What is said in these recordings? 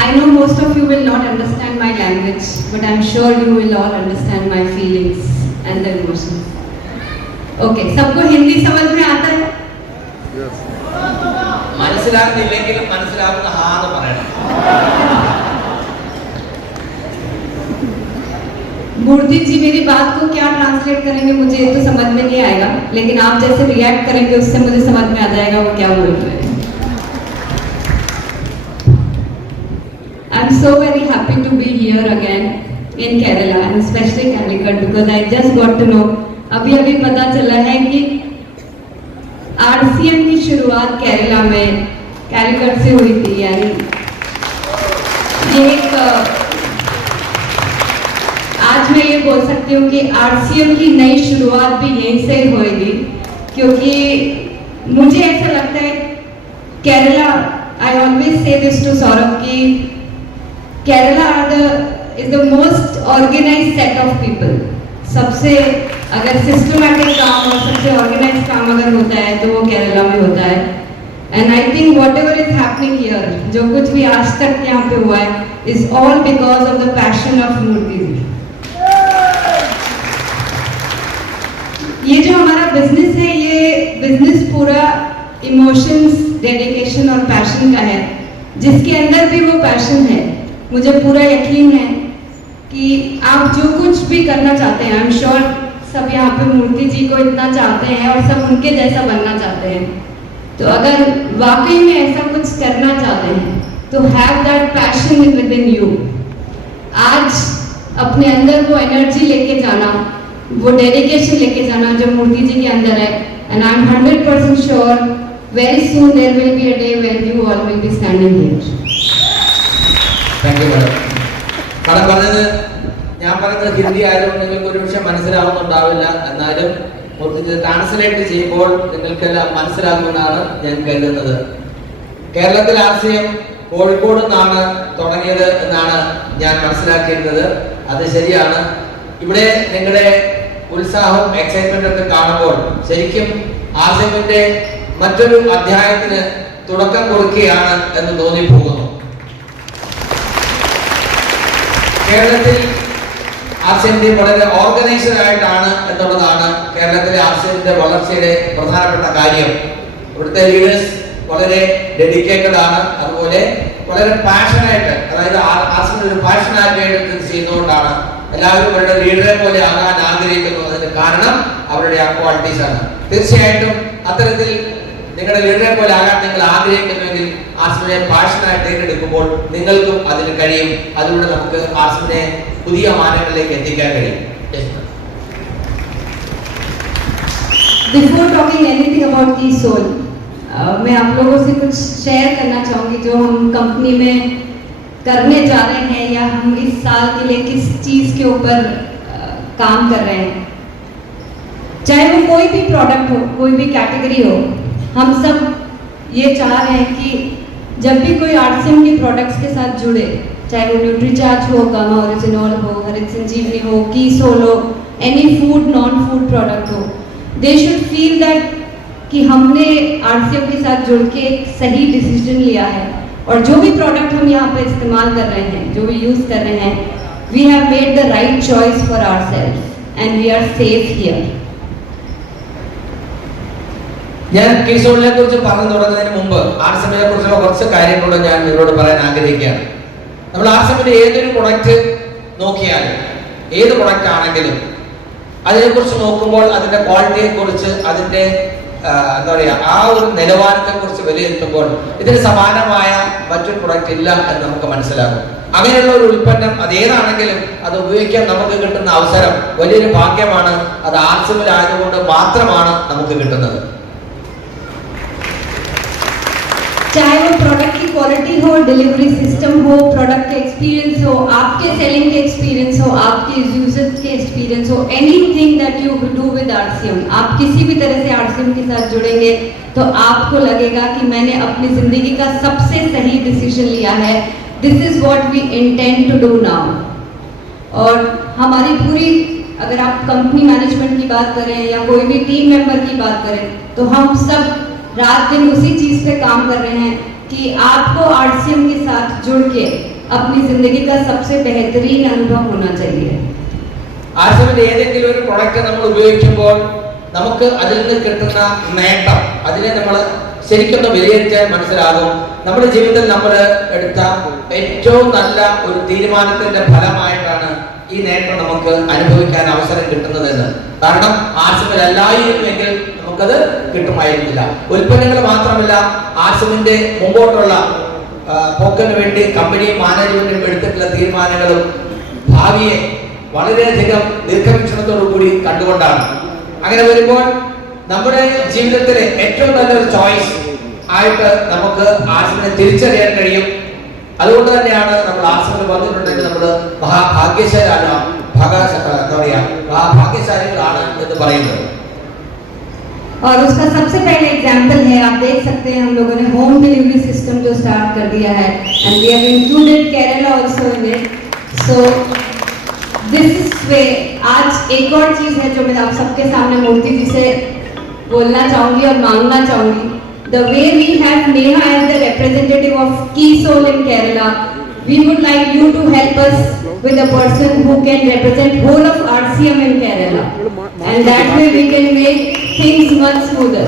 I know most of you will not understand my language, but I'm sure you will all understand my feelings and the emotions. Okay, सबको हिंदी समझ में आता है? മനസ്സിലാകുന്നില്ലെങ്കിലും മനസ്സിലാകുന്ന ഹാന്ന് പറയണം. मूर्ति जी मेरी बात को क्या ट्रांसलेट करेंगे मुझे तो समझ में नहीं आएगा, लेकिन आप जैसे रिएक्ट करेंगे उससे मुझे समझ में आ जाएगा वो क्या बोल रहे हैं. I'm so very happy to be here again in Kerala and especially Calicut because I just got to know, अभी पता चला है कि RCM की शुरुआत केरला में कैलिकट से हुई थी. यानी ये एक आज मैं ये बोल सकती हूँ कि RCM की नई शुरुआत भी यहीं से होगी, क्योंकि मुझे ऐसा लगता है Kerala, I always say this to Saurabh कि Kerala is the most organized set of people. सबसे अगर सिस्टमैटिक काम और सबसे ऑर्गेनाइज काम अगर होता है तो वो केरला में होता है. And I think whatever is happening here, जो कुछ भी आज तक यहाँ पे हुआ है, is all because of the passion of Murthy ji. ये जो हमारा बिजनेस है, ये बिजनेस पूरा इमोशंस, डेडिकेशन और पैशन का है, जिसके अंदर भी वो पैशन है. मुझे पूरा यकीन है कि आप जो कुछ भी करना चाहते हैं, आई एम श्योर सब यहाँ पे मूर्ति जी को इतना चाहते हैं और सब उनके जैसा बनना चाहते हैं. तो अगर वाकई में ऐसा कुछ करना चाहते हैं तो have that passion with in you. आज अपने अंदर वो एनर्जी लेके जाना, वो डेडिकेशन लेके जाना जो मूर्ति जी के अंदर है. And I am 100% sure very soon there will be a day when you all will be standing here. Thank you madam. Madam പറഞ്ഞത്, ഞാൻ പറയുന്നത് ഹിന്ദി ആയതുകൊണ്ട് നിങ്ങൾക്ക് ഒരുപക്ഷെ മനസ്സിലാവുന്നുണ്ടാവില്ല, എന്നാലും ട്രാൻസ്ലേറ്റ് ചെയ്യുമ്പോൾ നിങ്ങൾക്കെല്ലാം മനസ്സിലാകുമെന്നാണ് ഞാൻ കരുതുന്നത്. കേരളത്തിൽ RCM കോഴിക്കോട് നിന്നാണ് തുടങ്ങിയത് എന്നാണ് ഞാൻ മനസ്സിലാക്കിയിരുന്നത്. അത് ശരിയാണ്. ഇവിടെ നിങ്ങളുടെ ഉത്സാഹം, എക്സൈറ്റ്മെന്റ് ഒക്കെ കാണുമ്പോൾ ശരിക്കും RCMന്റെ മറ്റൊരു അധ്യായത്തിന് തുടക്കം കുറിക്കുകയാണ് എന്ന് തോന്നിപ്പോകുന്നു. കേരളത്തിൽ RCM വളരെ ഓർഗനൈസ്ഡ് ആയിട്ടാണ് എന്നുള്ളതാണ് കേരളത്തിലെ RCMന്റെ വളർച്ചയുടെ പ്രധാനപ്പെട്ട കാര്യം. ഇവിടുത്തെ ലീഡേഴ്സ് വളരെ ഡെഡിക്കേറ്റഡ് ആണ്, അതുപോലെ വളരെ പാഷനായിട്ട്, അതായത് RCM ഒരു പാഷനായിട്ട് ചെയ്യുന്നതുകൊണ്ടാണ് എല്ലാവരും അവരുടെ ലീഡറെ പോലെ ആകാൻ ആഗ്രഹിക്കുന്നു. അതിന് കാരണം അവരുടെ ആ ക്വാളിറ്റീസ് ആണ്. തീർച്ചയായിട്ടും അത്തരത്തിൽ നിങ്ങളുടെ ലീഡറെ പോലെ ആകാൻ നിങ്ങൾ ആഗ്രഹിക്കുന്നുവെങ്കിൽ RCMനെ പാഷനായിട്ട് ഏറ്റെടുക്കുമ്പോൾ നിങ്ങൾക്കും അതിന് കഴിയും. അതിലൂടെ നമുക്ക് RCMനെ പുതിയ മാനങ്ങളിലേക്ക് എത്തിക്കാൻ കഴിയും. Before talking anything about the soul, मैं आप लोगों से कुछ शेयर करना चाहूँगी जो हम कंपनी में करने जा रहे हैं या हम इस साल के लिए किस चीज़ के ऊपर काम कर रहे हैं. चाहे वो कोई भी प्रोडक्ट हो, कोई भी कैटेगरी हो, हम सब ये चाह रहे हैं कि जब भी कोई RCM के प्रोडक्ट्स के साथ जुड़े, चाहे वो न्यूट्रीचार्ज हो, कामा ओरिजिनल हो, हरित संजीवनी हो, कीसोल हो, any food non food product हो, दे शुड फील दैट कि हमने RCM के साथ जुड़ के एक सही डिसीजन लिया है और जो भी प्रोडक्ट हम यहाँ पे इस्तेमाल कर रहे हैं, जो भी यूज़ कर रहे हैं, we have made the right choice for ourselves and we are safe here. ഞാൻ കീസോളിനെ കുറിച്ച് പറഞ്ഞു തുടങ്ങുന്നതിന് മുമ്പ് RCMനെ കുറിച്ചുള്ള കുറച്ച് കാര്യങ്ങളോട് ഞാൻ നിങ്ങളോട് പറയാൻ ആഗ്രഹിക്കുകയാണ്. നമ്മൾ RCMന്റെ ഏതൊരു പ്രൊഡക്റ്റ് നോക്കിയാലും, ഏത് പ്രൊഡക്റ്റ് ആണെങ്കിലും അതിനെക്കുറിച്ച് നോക്കുമ്പോൾ അതിന്റെ ക്വാളിറ്റിയെ കുറിച്ച്, അതിന്റെ എന്താ പറയുക, ആ ഒരു നിലവാരത്തെ കുറിച്ച് വിലയിരുത്തുമ്പോൾ ഇതിന് സമാനമായ മറ്റൊരു പ്രൊഡക്റ്റ് ഇല്ല എന്ന് നമുക്ക് മനസ്സിലാകും. അങ്ങനെയുള്ള ഒരു ഉൽപ്പന്നം അത് ഏതാണെങ്കിലും അത് ഉപയോഗിക്കാൻ നമുക്ക് കിട്ടുന്ന അവസരം വലിയൊരു ഭാഗ്യമാണ്. അത് RCMിലായതുകൊണ്ട് മാത്രമാണ് നമുക്ക് കിട്ടുന്നത്. चाहे वो प्रोडक्ट की क्वालिटी हो, डिलीवरी सिस्टम हो, प्रोडक्ट के एक्सपीरियंस हो, आपके सेलिंग के एक्सपीरियंस हो, आपके यूजर्स के एक्सपीरियंस हो, anything that you do with RCM, आप किसी भी तरह से RCM के साथ जुड़ेंगे तो आपको लगेगा कि मैंने अपनी जिंदगी का सबसे सही डिसीजन लिया है. This is what we intend to do now. और हमारी पूरी, अगर आप कंपनी मैनेजमेंट की बात करें या कोई भी टीम मेंबर की बात करें, तो हम सब रात दिन उसी चीज पे काम कर रहे हैं कि आपको RCM के साथ जुड़ के अपनी जिंदगी का सबसे बेहतरीन अनुभव होना चाहिए? RCMന്റെ ഏതെങ്കിലും ഒരു പ്രൊഡക്റ്റ് നമ്മൾ ഉപയോഗിക്കുമ്പോൾ നമുക്ക് അതിൽ നിന്ന് കിട്ടുന്ന നേട്ടം അതിനെ നമ്മൾ ശരിക്കൊന്ന് വിലയിരുത്തിയാൽ മനസ്സിലാകും നമ്മുടെ ജീവിതത്തിൽ നമ്മൾ എടുത്ത ഏറ്റവും നല്ല ഒരു തീരുമാനത്തിന്റെ ഫലമായിട്ടാണ് ഈ നേട്ടം നമുക്ക് അനുഭവിക്കാൻ അവസരം കിട്ടുന്നതെന്ന്. കാരണം RCMൽ അല്ലായിരുന്നെങ്കിൽ നമുക്കത് കിട്ടുമായിരുന്നില്ല. ഉൽപ്പന്നങ്ങൾ മാത്രമല്ല, RCMന്റെ മുമ്പോട്ടുള്ള പോക്കിന് വേണ്ടി കമ്പനി മാനേജ്മെന്റും എടുത്തിട്ടുള്ള തീരുമാനങ്ങളും ഭാവിയെ വളരെയധികം ദീർഘവീക്ഷണത്തോടു കൂടി കണ്ടുകൊണ്ടാണ്. അങ്ങനെ വരുമ്പോൾ നമ്മുടെ ജീവിതത്തിലെ ഏറ്റവും നല്ലൊരു ചോയ്സ് ആയിട്ട് നമുക്ക് RCMനെ തിരിച്ചറിയാൻ കഴിയും. അതുകൊണ്ട് തന്നെയാണ് നമ്മൾ RCMൽ വന്നിട്ടുണ്ടെങ്കിൽ നമ്മൾ ഭാഗ്യശാലികളാണ് എന്ന് പറയുന്നത്. और उसका सबसे पहले एग्जांपल है, आप देख सकते हैं हम लोगों ने होम डिलीवरी सिस्टम जो स्टार्ट कर दिया है and we have included Kerala also in it. So this is way. आज एक और चीज है जो मैं आप सबके सामने मूर्ति जी से बोलना चाहूंगी और मांगना चाहूंगी. The way we have Neha as the representative of KeySol in Kerala, we would like you to help us with a person who can represent whole of RCM in Kerala, and that way we can make things much smoother.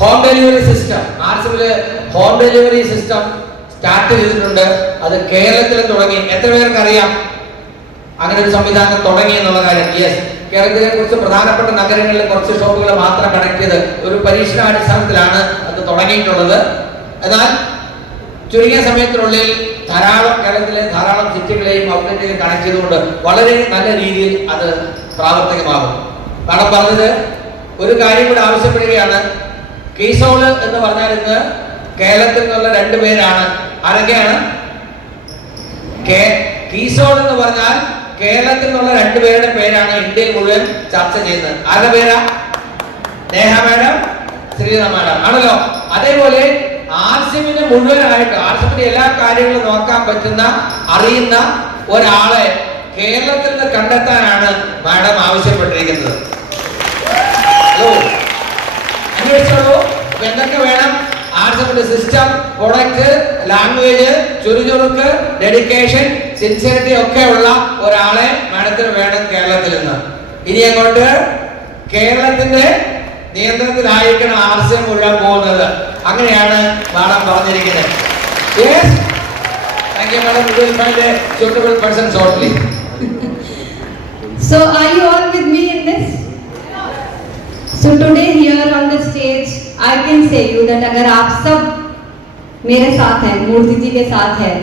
Home delivery system, RCMൽ home delivery system start ചെയ്തിട്ടുണ്ട്. അത് കേരളത്തിൽ തുടങ്ങി. എത്ര പേർക്ക് അറിയാം അങ്ങനെ ഒരു സംവിധാനം തുടങ്ങി എന്നുള്ള കാര്യം? യെസ്, കേരളത്തിലെ കുറച്ച് പ്രധാനപ്പെട്ട നഗരങ്ങളിലെ കുറച്ച് ഷോപ്പുകൾ മാത്രം കണക്ട് ചെയ്ത് ഒരു പരീക്ഷണാടിസ്ഥാനത്തിലാണ് അത് തുടങ്ങിയിട്ടുള്ളത്. എന്നാൽ ചുരുങ്ങിയ സമയത്തിനുള്ളിൽ കേരളത്തിലെ ധാരാളം സിറ്റികളെയും ഔട്ട്ലെറ്റുകളെയും കണക്ട് ചെയ്തുകൊണ്ട് വളരെ നല്ല രീതിയിൽ അത് പ്രാവർത്തികമാകും. കാരണം പറഞ്ഞത് ഒരു കാര്യം കൂടെ ആവശ്യപ്പെടുകയാണ്. KeySol എന്ന് പറഞ്ഞാൽ ഇന്ന് കേരളത്തിൽ നിന്നുള്ള 2 പേരാണ്. ആരൊക്കെയാണ്? KeySol എന്ന് പറഞ്ഞാൽ കേരളത്തിൽ നിന്നുള്ള 2 പേരുടെ പേരാണ് ഇന്ത്യയിൽ മുഴുവൻ ചർച്ച ചെയ്യുന്നത്. ആരുടെ പേരാ? നേഹ മാഡം, ശ്രീധ മാഡം ആണല്ലോ. അതേപോലെ RCMന് മുഴുവനായിട്ട് RCMന്റെ എല്ലാ കാര്യങ്ങളും നോക്കാൻ പറ്റുന്ന അറിയുന്ന ഒരാളെ കേരളത്തിൽ നിന്ന് കണ്ടെത്താനാണ് മാഡം ആവശ്യപ്പെട്ടിരിക്കുന്നത്. അന്വേഷിച്ചോളൂ. എന്തൊക്കെ വേണം? RCMന്റെ സിസ്റ്റം, പ്രൊഡക്റ്റ്, ലാംഗ്വേജ്, ചുറുചുറുക്ക്, ഡെഡിക്കേഷൻ, സിൻസിയറിറ്റി ഒക്കെ ഉള്ള ഒരാളെ മാഡത്തിന് വേണം കേരളത്തിൽ നിന്ന്. ഇനി അങ്ങോട്ട് കേരളത്തിന്റെ നിയന്ത്രണത്തിലായിരിക്കണം RCM മുഴുവൻ പോകുന്നത്. അങ്ങനെയാണ് മാഡം പറഞ്ഞിരിക്കുന്നത്. Yes, thank you madam. We will find A suitable person shortly. So are you all with me in this? So today here on the stage I can say you that अगर आप सब मेरे साथ हैं, मूर्ति जी के साथ हैं,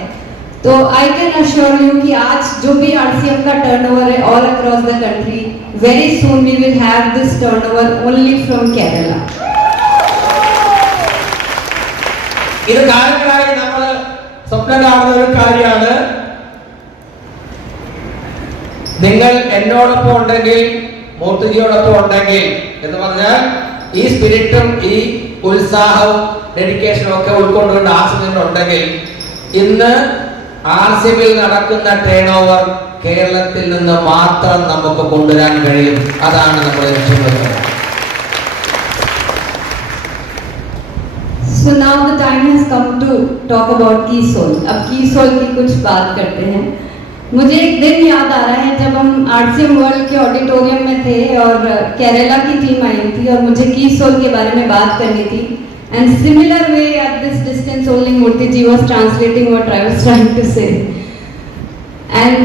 तो I can assure you कि आज जो भी RCM का turnover है all across the country, very soon we will have this turnover only from Kerala. ഇത് കാലങ്ങളായി നമ്മൾ സ്വപ്നം കാണുന്ന ഒരു കാര്യമാണ്. നിങ്ങൾ എന്നോടൊപ്പം ഉണ്ടെങ്കിൽ, മൂർത്തിജിയോടൊപ്പം ഉണ്ടെങ്കിൽ എന്ന് പറഞ്ഞാൽ ഈ സ്പിരിറ്റും ഈ ഉത്സാഹവും ഡെഡിക്കേഷനും ഒക്കെ ഉൾക്കൊണ്ടുകൊണ്ട് RCM ഉണ്ടെങ്കിൽ ഇന്ന് RCMൽ നടക്കുന്ന ടേൺ ഓവർ കേരളത്തിൽ നിന്ന് മാത്രം നമുക്ക് കൊണ്ടുവരാൻ കഴിയും. അതാണ് നമ്മുടെ ലക്ഷ്യം. So now the time has come to talk about KeySol. अब KeySol की कुछ बात करते हैं. मुझे एक दिन याद आ रहा है जब हम RCM वर्ल्ड के ऑडिटोरियम में थे और केरला की टीम आई थी और मुझे KeySol के बारे में बात करनी थी. And similar way at this distance only Murthy ji was translating what I was trying to say. And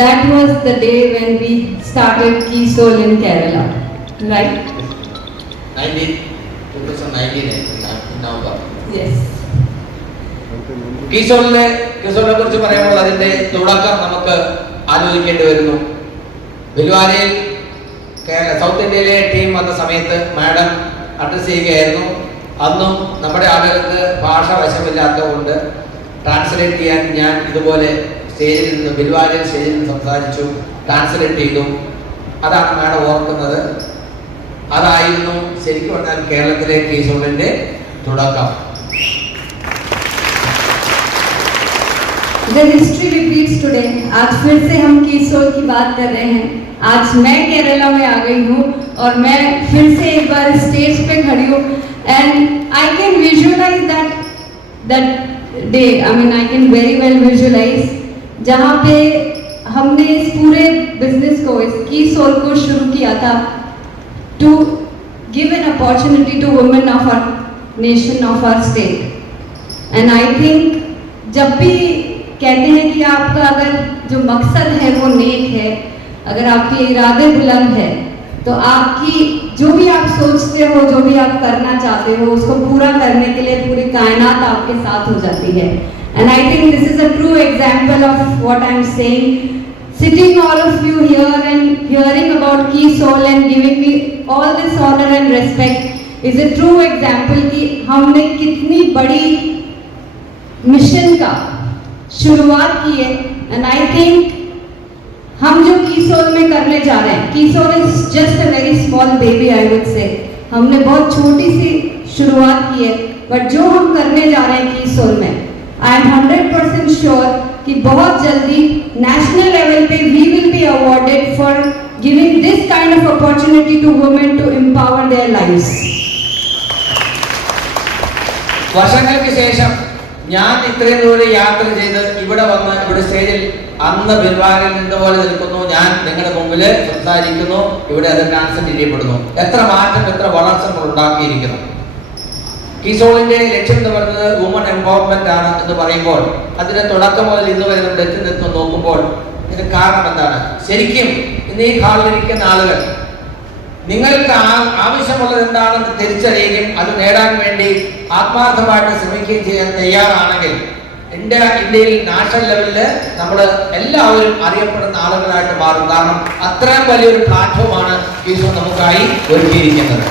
that was the day when we started KeySol in Kerala, right? 2019 November. Yes. KeySolനെ കുറിച്ച് പറയുമ്പോൾ അതിന്റെ തുടക്കം നമുക്ക് ആലോചിക്കേണ്ടി വരുന്നു. ബിൽവാരയിൽ south ഇന്ത്യയിലെ team വന്ന സമയത്ത് madam address ചെയ്യുകയായിരുന്നു. അന്നും നമ്മുടെ ആളുകൾക്ക് ഭാഷ വശമില്ലാത്തതുകൊണ്ട് ട്രാൻസ്ലേറ്റ് ചെയ്യാൻ ഞാൻ ഇതുപോലെ സ്റ്റേജിൽ നിന്ന് ബിൽവാരയിൽ സ്റ്റേജിൽ നിന്ന് സംസാരിച്ചു, ട്രാൻസ്ലേറ്റ് ചെയ്തു. അതാണ് മാഡം ഓർക്കുന്നത്. അതായിരുന്നു ശരിക്കും പറഞ്ഞാൽ കേരളത്തിലെ KeySolന്റെ തുടക്കം. The history repeats today. आज फिर से हम कीसोल की बात कर रहे हैं। आज मैं केरला में आ गई हूँ और मैं फिर से एक बार स्टेज पे खड़ी हूँ and I can visualize that day. I mean I can very well visualize जहाँ पे हमने इस पूरे बिजनेस को, इस कीसोल को शुरू किया था to give an opportunity to women of our nation, of our state. And I think जब भी कहते हैं कि आपका अगर जो मकसद है वो नेक है, अगर आपके इरादे बुलंद है, तो आपकी जो भी आप सोचते हो, जो भी आप करना चाहते हो, उसको पूरा करने के लिए पूरी कायनात आपके साथ हो जाती है। And I think this is a true example of what I am saying. Sitting all of you here and hearing about Keysol and giving me all this honor and respect is a true example कि हमने कितनी बड़ी mission का शुरुआत की है। And I think हम जो कीसोल में करने जा रहे हैं, KeySole is just a very small baby, I would say. हमने बहुत छोटी सी शुरुआत की है, बट जो हम करने जा रहे हैं कीसोल में, आई एम 100% श्योर कि बहुत जल्दी नेशनल लेवल पे we will be awarded for giving this kind of opportunity to women to empower their lives. വർഷങ്ങൾക്ക് ശേഷം ഞാൻ ഇത്രയും ദൂരം യാത്ര ചെയ്ത് ഇവിടെ വന്ന് ഇവിടെ സ്റ്റേജിൽ അന്ന് ബിൽവാറിൽ നിന്നപോലെ നിൽക്കുന്നു, ഞാൻ നിങ്ങളുടെ മുമ്പിൽ സംസാരിക്കുന്നു, ഇവിടെ അത് ട്രാൻസ്ലേറ്റ് ചെയ്യപ്പെടുന്നു. എത്ര മാറ്റം, എത്ര വളർച്ച നമ്മൾ ഉണ്ടാക്കിയിരിക്കുന്നു. കീസോളിന്റെ ലക്ഷ്യം എന്ന് പറയുന്നത് വുമൺ എംപവർമെന്റ് ആണ് എന്ന് പറയുമ്പോൾ അതിന്റെ തുടക്കം മുതൽ ഇന്ന് വരെ നമ്മൾ എത്തി നിൽക്കുന്നു നോക്കുമ്പോൾ ഇതിന് കാരണം എന്താണ്? ശരിക്കും ഇന്ന് ഈ ഹാളിലിരിക്കുന്ന ആളുകൾ നിങ്ങൾക്ക് ആവശ്യമുള്ളത് എന്താണെന്ന് തിരിച്ചറിയുകയും അത് നേടാൻ വേണ്ടി ആത്മാർത്ഥമായിട്ട് ശ്രമിക്കുകയും ചെയ്യാൻ തയ്യാറാണെങ്കിൽ ഇന്ത്യയിൽ നാഷണൽ ലെവലിൽ നമ്മൾ എല്ലാവരും അറിയപ്പെടുന്ന ആളുകളായിട്ട് മാറും. കാരണം അത്രയും വലിയൊരു പ്ലാറ്റ്ഫോമാണ് കീസോൾ നമുക്കായി ഒരുക്കിയിരിക്കുന്നത്.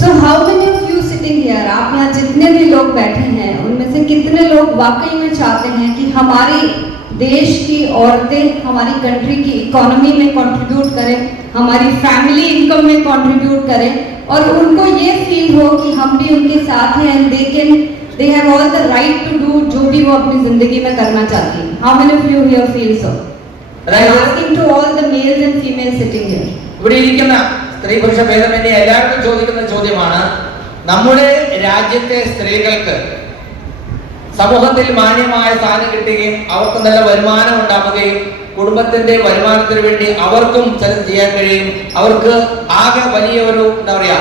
So how many of you sitting here, आप यहाँ जितने भी लोग बैठे हैं उनमें से कितने लोग वाकई में चाहते हैं कि हमारी देश की औरतें हमारी कंट्री की इकोनॉमी में कंट्रीब्यूट करें, हमारी फैमिली इनकम में कंट्रीब्यूट करें और उनको ये फील हो कि हम भी उनके साथ हैं and they have all the right to do जो भी वो अपनी जिंदगी में करना चाहती हैं. How many of you here feel so? I am asking to all the males and females sitting here. ഇവിടെ ഇരിക്കുന്ന സ്ത്രീ പുരുഷ ഭേദമന്യേ എല്ലാവർക്കും ചോദിക്കുന്ന ചോദ്യമാണ്, നമ്മുടെ രാജ്യത്തെ സ്ത്രീകൾക്ക് സമൂഹത്തിൽ മാന്യമായ സ്ഥാനം കിട്ടുകയും അവർക്ക് നല്ല വരുമാനം ഉണ്ടാവുകയും കുടുംബത്തിന്റെ വരുമാനത്തിന് വേണ്ടി അവർക്കും ചിലത് ചെയ്യാൻ കഴിയും, അവർക്ക് ആകെ വലിയ ഒരു എന്താ പറയാ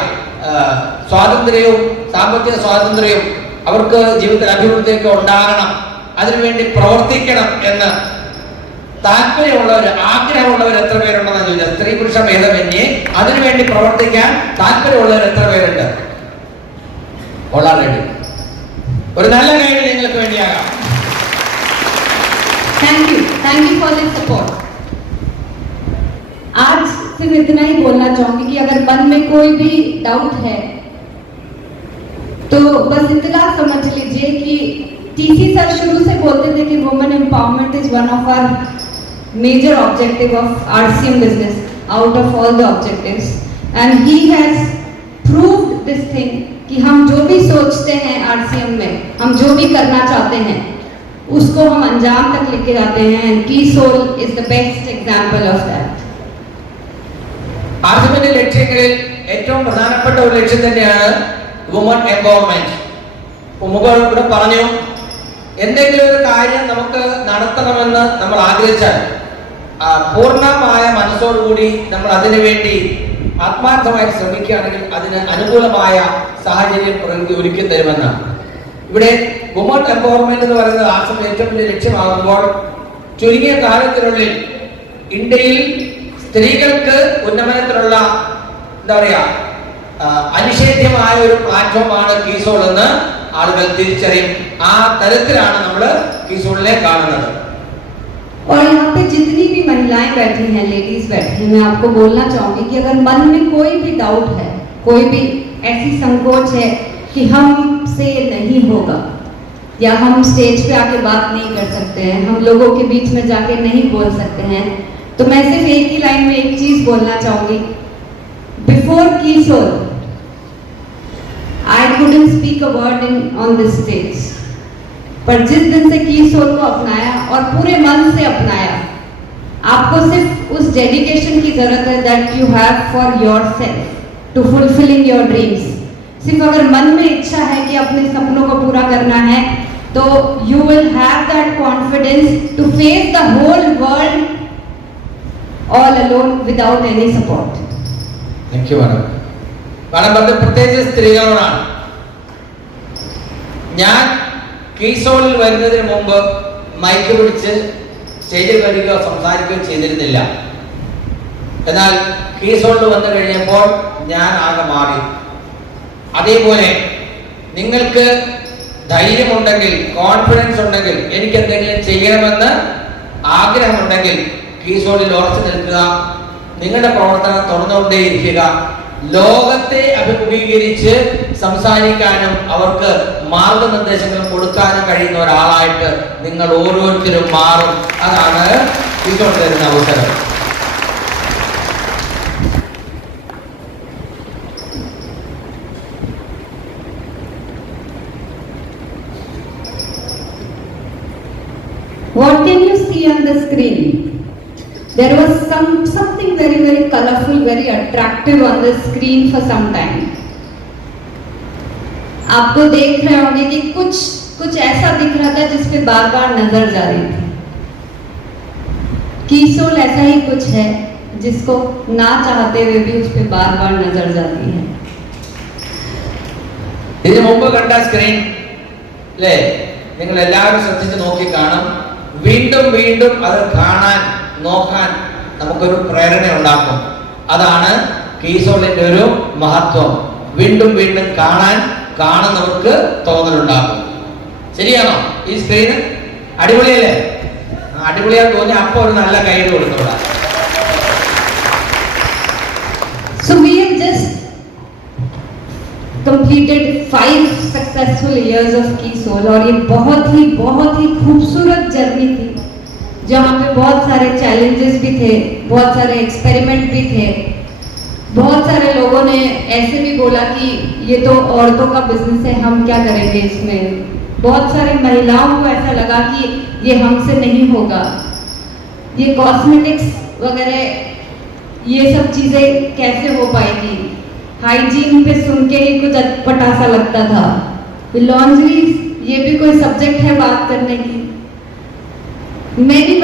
സ്വാതന്ത്ര്യവും സാമ്പത്തിക സ്വാതന്ത്ര്യവും അവർക്ക് ജീവിതത്തിൽ അഭിവൃദ്ധിയൊക്കെ ഉണ്ടാകണം, അതിനുവേണ്ടി പ്രവർത്തിക്കണം എന്ന് താല്പര്യമുള്ളവർ, ആഗ്രഹമുള്ളവർ എത്ര പേരുണ്ടെന്ന് ചോദിച്ചാൽ സ്ത്രീ പുരുഷ ഭേദമന്യേ അതിനുവേണ്ടി പ്രവർത്തിക്കാൻ താല്പര്യമുള്ളവർ എത്ര പേരുണ്ട്? വളരെ ഒരു നല്ല കൈ നിങ്ങൾക്ക് വേണ്ടിയാകാം. Thank you for this support. आज सिर्फ इतना ही बोलना चाहूंगी कि अगर मन में कोई भी डाउट है तो बस इतना समझ लीजिए कि टीसी सर शुरू से बोलते थे कि women empowerment is one of our major objective of RCM business out of all the objectives and he has proved this thing कि हम जो भी सोचते हैं आरसीएम में, हम जो भी करना चाहते हैं उसको हम अंजाम तक लेके जाते हैं and KeySole is the best example of that. ആർസിഎമ്മിന്റെ ലക്ഷ്യങ്ങളിൽ ഏറ്റവും പ്രധാനപ്പെട്ട ഒരു ലക്ഷ്യം തന്നെയാണ് വുമൺ എംപവർമെന്റ്. മുമ്പ് ഇവിടെ പറഞ്ഞു, എന്തെങ്കിലും ഒരു കാര്യം നമുക്ക് നടത്തണമെന്ന് നമ്മൾ ആഗ്രഹിച്ചാൽ പൂർണ്ണമായ മനസ്സോടുകൂടി നമ്മൾ അതിനു വേണ്ടി ആത്മാർത്ഥമായി ശ്രമിക്കുകയാണെങ്കിൽ അതിന് അനുകൂലമായ സാഹചര്യം പ്രകൃതി ഒരുക്കി തരുമെന്നാണ്. ഇവിടെ വുമൺ എംപവർമെന്റ് എന്ന് പറയുന്നത് ആർസിഎം ഏറ്റവും വലിയ ലക്ഷ്യമാകുമ്പോൾ ചുരുങ്ങിയ കാലത്തിനുള്ളിൽ ഇന്ത്യയിൽ സ്ത്രീകൾക്ക് ഉന്നമനത്തിനുള്ള എന്താ പറയാ അനിഷേധ്യമായ ഒരു പ്ലാറ്റ്ഫോമാണ് കീസോൾ എന്ന് ആളുകൾ തിരിച്ചറിയും. ആ തരത്തിലാണ് നമ്മൾ കീസോളിനെ കാണുന്നത്. और यहाँ पे जितनी भी महिलाएं बैठी हैं, लेडीज बैठी हैं, मैं आपको बोलना चाहूंगी कि अगर मन में कोई भी डाउट है, कोई भी ऐसी संकोच है कि हमसे नहीं होगा या हम स्टेज पे आके बात नहीं कर सकते हैं, हम लोगों के बीच में जाके नहीं बोल सकते हैं, तो मैं सिर्फ एक ही लाइन में एक चीज बोलना चाहूंगी. Before KeySole I couldn't speak a word on this stage. पर जिस दिन से कीसोल को अपनाया और पूरे मन से अपनाया, आपको सिर्फ उस डेडिकेशन की जरूरत है that you have for yourself to fulfilling your dreams. सिर्फ अगर मन में इच्छा है कि अपने सपनों को पूरा करना है, तो you will have that confidence to face the whole world all alone without any support. Thank you, madam. madam അത് പ്രത്യേകിച്ച് സ്ത്രീകളോടാണ്. ഞാൻ കീസോളിൽ വരുന്നതിന് മുമ്പ് മൈക്ക് പിടിച്ച് സ്റ്റേജിൽ വരികയോ സംസാരിക്കുകയോ ചെയ്തിരുന്നില്ല. എന്നാൽ കീസോളിൽ വന്നു കഴിഞ്ഞപ്പോൾ ഞാൻ ആകെ മാറി. അതേപോലെ നിങ്ങൾക്ക് ധൈര്യമുണ്ടെങ്കിൽ, കോൺഫിഡൻസ് ഉണ്ടെങ്കിൽ, എനിക്ക് എന്തെങ്കിലും ചെയ്യണമെന്ന് ആഗ്രഹമുണ്ടെങ്കിൽ കീസോളിൽ ഉറച്ചു നിൽക്കുക. നിങ്ങളുടെ പ്രവർത്തനം തുറന്നുകൊണ്ടേയിരിക്കുക. ലോകത്തെ അഭിമുഖീകരിച്ച് സംസാരിക്കാനും അവർക്ക് മാർഗനിർദ്ദേശങ്ങൾ കൊടുക്കാനും കഴിയുന്ന ഒരാളായിട്ട് നിങ്ങൾ ഓരോരുത്തരും മാറും. അതാണ് കീസോൾ തരുന്ന അവസരം. What can you see on the screen? There was something very colorful, very attractive on the screen for some time. आपको देख रहे होंगे कि कुछ ऐसा दिख रहा था जिस पे बार बार नजर जा रही थी. कीसोल ऐसा ही कुछ है जिसको ना चाहते हुए भी उस पे बार बार नजर जाती है. ഇതിനു മുമ്പ് കണ്ട സ്ക്രീൻ അല്ലേ, നിങ്ങൾ എല്ലാവരും ശ്രദ്ധിച്ച് നോക്കി കാണും. വീണ്ടും വീണ്ടും അത് കാണാൻ, നോക്കാൻ നമുക്കൊരു പ്രേരണ ഉണ്ടാക്കും. അതാണ് കീസോളിന്റെ ഒരു മഹത്വം. വീണ്ടും വീണ്ടും കാണുന്നവർക്ക് തോന്നലുണ്ടാക്കും. ശരിയാണോ? ഈ സ്ക്രീന് അടിപൊളിയല്ലേ? അടിപൊളിയാന്ന് തോന്നി അപ്പൊ ഒരു നല്ല കൈയ്യടി കൊടുത്തോളാം. So we have just completed 5 successful years of कीसोल और ये बहुत ही खूबसूरत जर्नी थी, जहाँ पे बहुत सारे चैलेंजेस भी थे, बहुत सारे एक्सपेरिमेंट भी थे. बहुत सारे लोगों ने ऐसे भी बोला कि ये तो औरतों का बिजनेस है, हम क्या करेंगे इसमें. बहुत सारी महिलाओं को ऐसा लगा कि ये हमसे नहीं होगा, ये कॉस्मेटिक्स वगैरह ये सब चीज़ें कैसे हो पाएगी. हाइजीन पे सुन के ही कुछ अटपटा सा लगता था. लॉन्ड्री ये भी कोई सब्जेक्ट है बात करने की. मैनी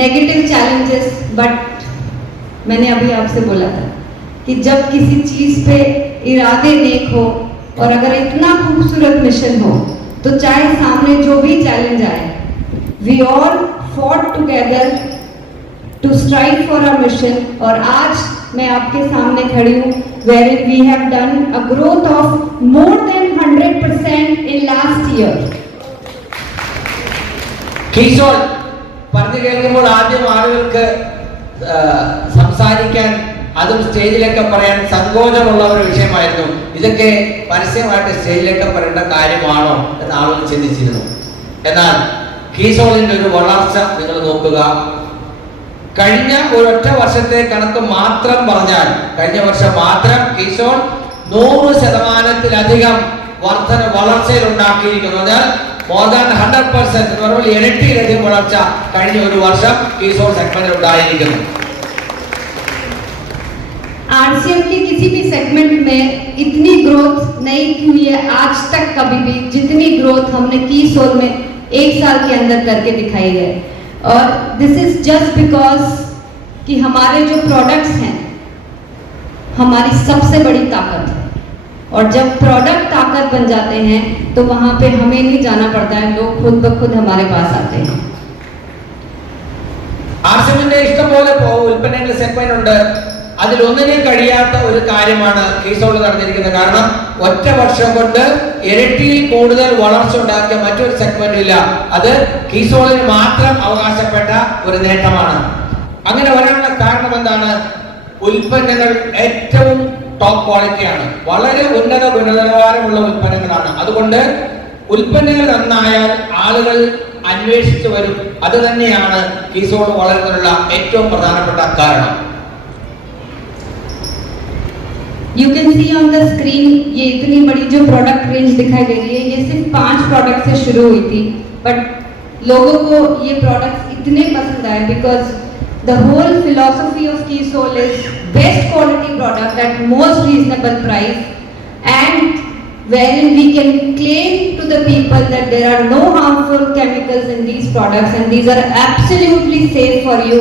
नेगेटिव चैलेंजेस, बट मैंने अभी आपसे बोला था कि जब किसी चीज पे इरादे नेक हो और अगर इतना खूबसूरत मिशन हो, तो चाहे सामने जो भी चैलेंज आए, we all fought together to strive for our mission. और आज मैं आपके सामने खड़ी हूँ wherein we have done a growth of more than 100% in last year. കീസോൾ പറഞ്ഞു കേൾക്കുമ്പോൾ ആദ്യം ആളുകൾക്ക് സംസാരിക്കാൻ, അതും സ്റ്റേജിലൊക്കെ പറയാൻ സങ്കോചമുള്ള ഒരു വിഷയമായിരുന്നു. ഇതൊക്കെ പരസ്യമായിട്ട് സ്റ്റേജിലൊക്കെ പറയേണ്ട കാര്യമാണോ എന്ന് ആളുകൾ ചിന്തിച്ചിരുന്നു. എന്നാൽ കീസോളിന്റെ ഒരു വളർച്ച നിങ്ങൾ നോക്കുക. കഴിഞ്ഞ ഒരൊറ്റ വർഷത്തെ കണക്ക് മാത്രം പറഞ്ഞാൽ, കഴിഞ്ഞ വർഷം മാത്രം കീസോൾ 100% വളർച്ചയിൽ ഉണ്ടാക്കിയിരിക്കുന്നു. എന്നാൽ മോർ ദാൻ 100% എന്ന് പറയുമ്പോൾ ഇരട്ടിയിലധികം വളർച്ച കഴിഞ്ഞ ഒരു വർഷം കീസോൾ സെഗ്മെന്റിൽ ഉണ്ടായിരിക്കുന്നു. आरसीएम के किसी भी सेगमेंट में इतनी ग्रोथ नहीं हुई है आज तक कभी भी, जितनी ग्रोथ हमने कीसोल में 1 साल के अंदर करके दिखाई है. और दिस इज जस्ट बिकॉज कि हमारे जो प्रोडक्ट्स हैं हमारी सबसे बड़ी ताकत है. और जब प्रोडक्ट ताकत बन जाते हैं तो वहां पे हमें नहीं जाना पड़ता है, लोग खुद ब खुद हमारे पास आते हैं. ആർസിഎമ്മിന്റെ ഇഷ്ടംപോലെ ഉൽപ്പന്നങ്ങൾ സെഗ്മെന്റ് ഉണ്ട്. അതിലൊന്നിനും കഴിയാത്ത ഒരു കാര്യമാണ് കീസോൾ നടന്നിരിക്കുന്നത്. കാരണം ഒറ്റ വർഷം കൊണ്ട് ഇരട്ടിയിൽ കൂടുതൽ വളർച്ച ഉണ്ടാക്കിയ മറ്റൊരു സെഗ്മെന്റ് ഇല്ല. അത് കീസോളിന് മാത്രം അവകാശപ്പെട്ട ഒരു നേട്ടമാണ്. അങ്ങനെ വരാനുള്ള കാരണം എന്താണ്? ഉൽപ്പന്നങ്ങൾ ഏറ്റവും ടോപ്പ് ക്വാളിറ്റിയാണ്, വളരെ ഉന്നത ഗുണനിലവാരമുള്ള ഉൽപ്പന്നങ്ങളാണ്. അതുകൊണ്ട് ഉൽപ്പന്നങ്ങൾ നന്നായാൽ ആളുകൾ അന്വേഷിച്ചു വരും. അത് തന്നെയാണ് കീസോൾ വളരുന്നതിനുള്ള ഏറ്റവും പ്രധാനപ്പെട്ട കാരണം. You can see on the screen, ये इतनी बड़ी जो प्रोडक्ट रेंज दिखाई दे रही है, ये सिर्फ 5 प्रोडक्ट से शुरू हुई थी, बट लोगों को ये प्रोडक्ट्स इतने पसंद आए because the whole philosophy of KeySole is best quality product at most reasonable price and wherein we can claim to the people that there are no harmful chemicals in these products and these are absolutely safe for you.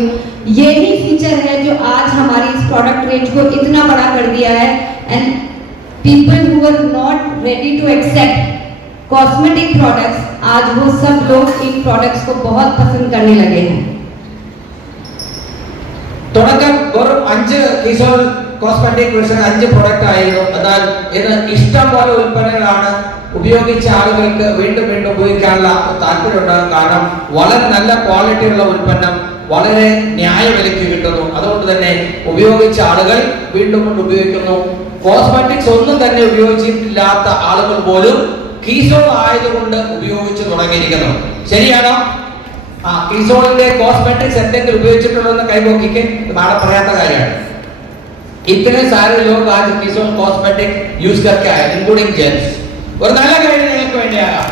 यही feature है जो आज हमारी इस product range को इतना बड़ा कर दिया है and people who are not ready to accept cosmetic products, आज वो सब लोग इन प्रोडक्ट्स को बहुत पसंद करने लगे हैं. തുടക്കം വെറും 5 കിസോൾ കോസ്മെറ്റിക് വേർഷൻ 5 പ്രൊഡക്റ്റ് ആയിരുന്നു. എന്നാൽ ഇന്ന് ഇഷ്ടം പോലെ ഉൽപ്പന്നങ്ങളാണ്. ഉപയോഗിച്ച ആളുകൾക്ക് വീണ്ടും വീണ്ടും ഉപയോഗിക്കാനുള്ള താല്പര്യമുണ്ടാകും. കാരണം വളരെ നല്ല ക്വാളിറ്റിയുള്ള ഉൽപ്പന്നം വളരെ ന്യായവിലയ്ക്ക് കിട്ടുന്നു. അതുകൊണ്ട് തന്നെ ഉപയോഗിച്ച ആളുകൾ വീണ്ടും വീണ്ടും ഉപയോഗിക്കുന്നു. കോസ്മെറ്റിക്സ് ഒന്നും തന്നെ ഉപയോഗിച്ചിട്ടില്ലാത്ത ആളുകൾ പോലും കീസോൾ ആയതുകൊണ്ട് ഉപയോഗിച്ച് തുടങ്ങിയിരിക്കുന്നു. ശരിയാണോ? कीसोलिന്റെ കോസ്മെറ്റിക്സ് എന്തെങ്കിലും ഉപയോഗിച്ചിട്ടുണ്ടോ എന്ന് കൈപോക്കിക്ക് മാഡം പറയാത്ത കാര്യമാണ്. इतने सारे लोग आज कीसोल कॉस्मेटिक यूज करके आए इंक्लूडिंग जेंट्स. और നല്ല കാര്യം നിങ്ങൾക്ക് വേണ്ടിയാകാം.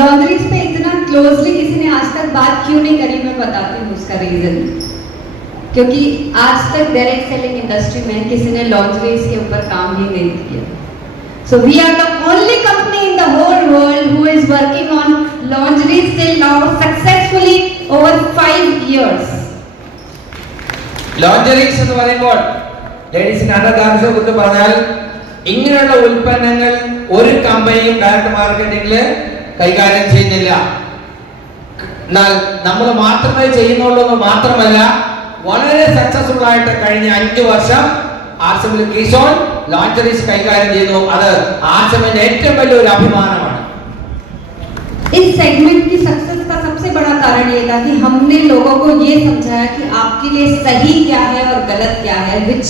लॉन्ड्रीज पे इतना क्लोजली किसी ने आज तक बात क्यों नहीं करी, मैं बताती हूँ उसका रीजन. क्योंकि आज तक डायरेक्ट सेलिंग इंडस्ट्री में किसी ने लॉन्ड्रीज के ऊपर काम ही नहीं किया. So we are the only company in the whole world who is working on lingerie till now successfully over 5 years. Lingeries എന്ന് പറയുമ്പോൾ ലേഡീസിന് അണ്ടർഗാർമെന്റ്സിനെ കുറിച്ച് പറഞ്ഞാൽ ഇങ്ങനെയുള്ള ഉൽപ്പന്നങ്ങൾ ഒരു കമ്പനിയും ഡയറക്റ്റ് മാർക്കറ്റിംഗിൽ കൈകാര്യം ചെയ്യുന്നില്ല. എന്നാൽ നമ്മൾ മാത്രമേ ചെയ്യുന്നുള്ളൂ എന്ന് മാത്രമല്ല, വളരെ സക്സസ്ഫുൾ ആയിട്ട് കഴിഞ്ഞ 5 വർഷം ആർസെമിൽ കീസോൾ लॉन्जरीज കൈകാര്യം ചെയ്യുന്നു. അത് ആർസെമിന്റെ ഏറ്റവും വലിയൊരു അഭിമാനമാണ്. इस सेगमेंट की सक्सेस का सबसे बड़ा कारण ये था कि हमने लोगों को ये समझाया कि आपके लिए सही क्या है और गलत क्या है, विच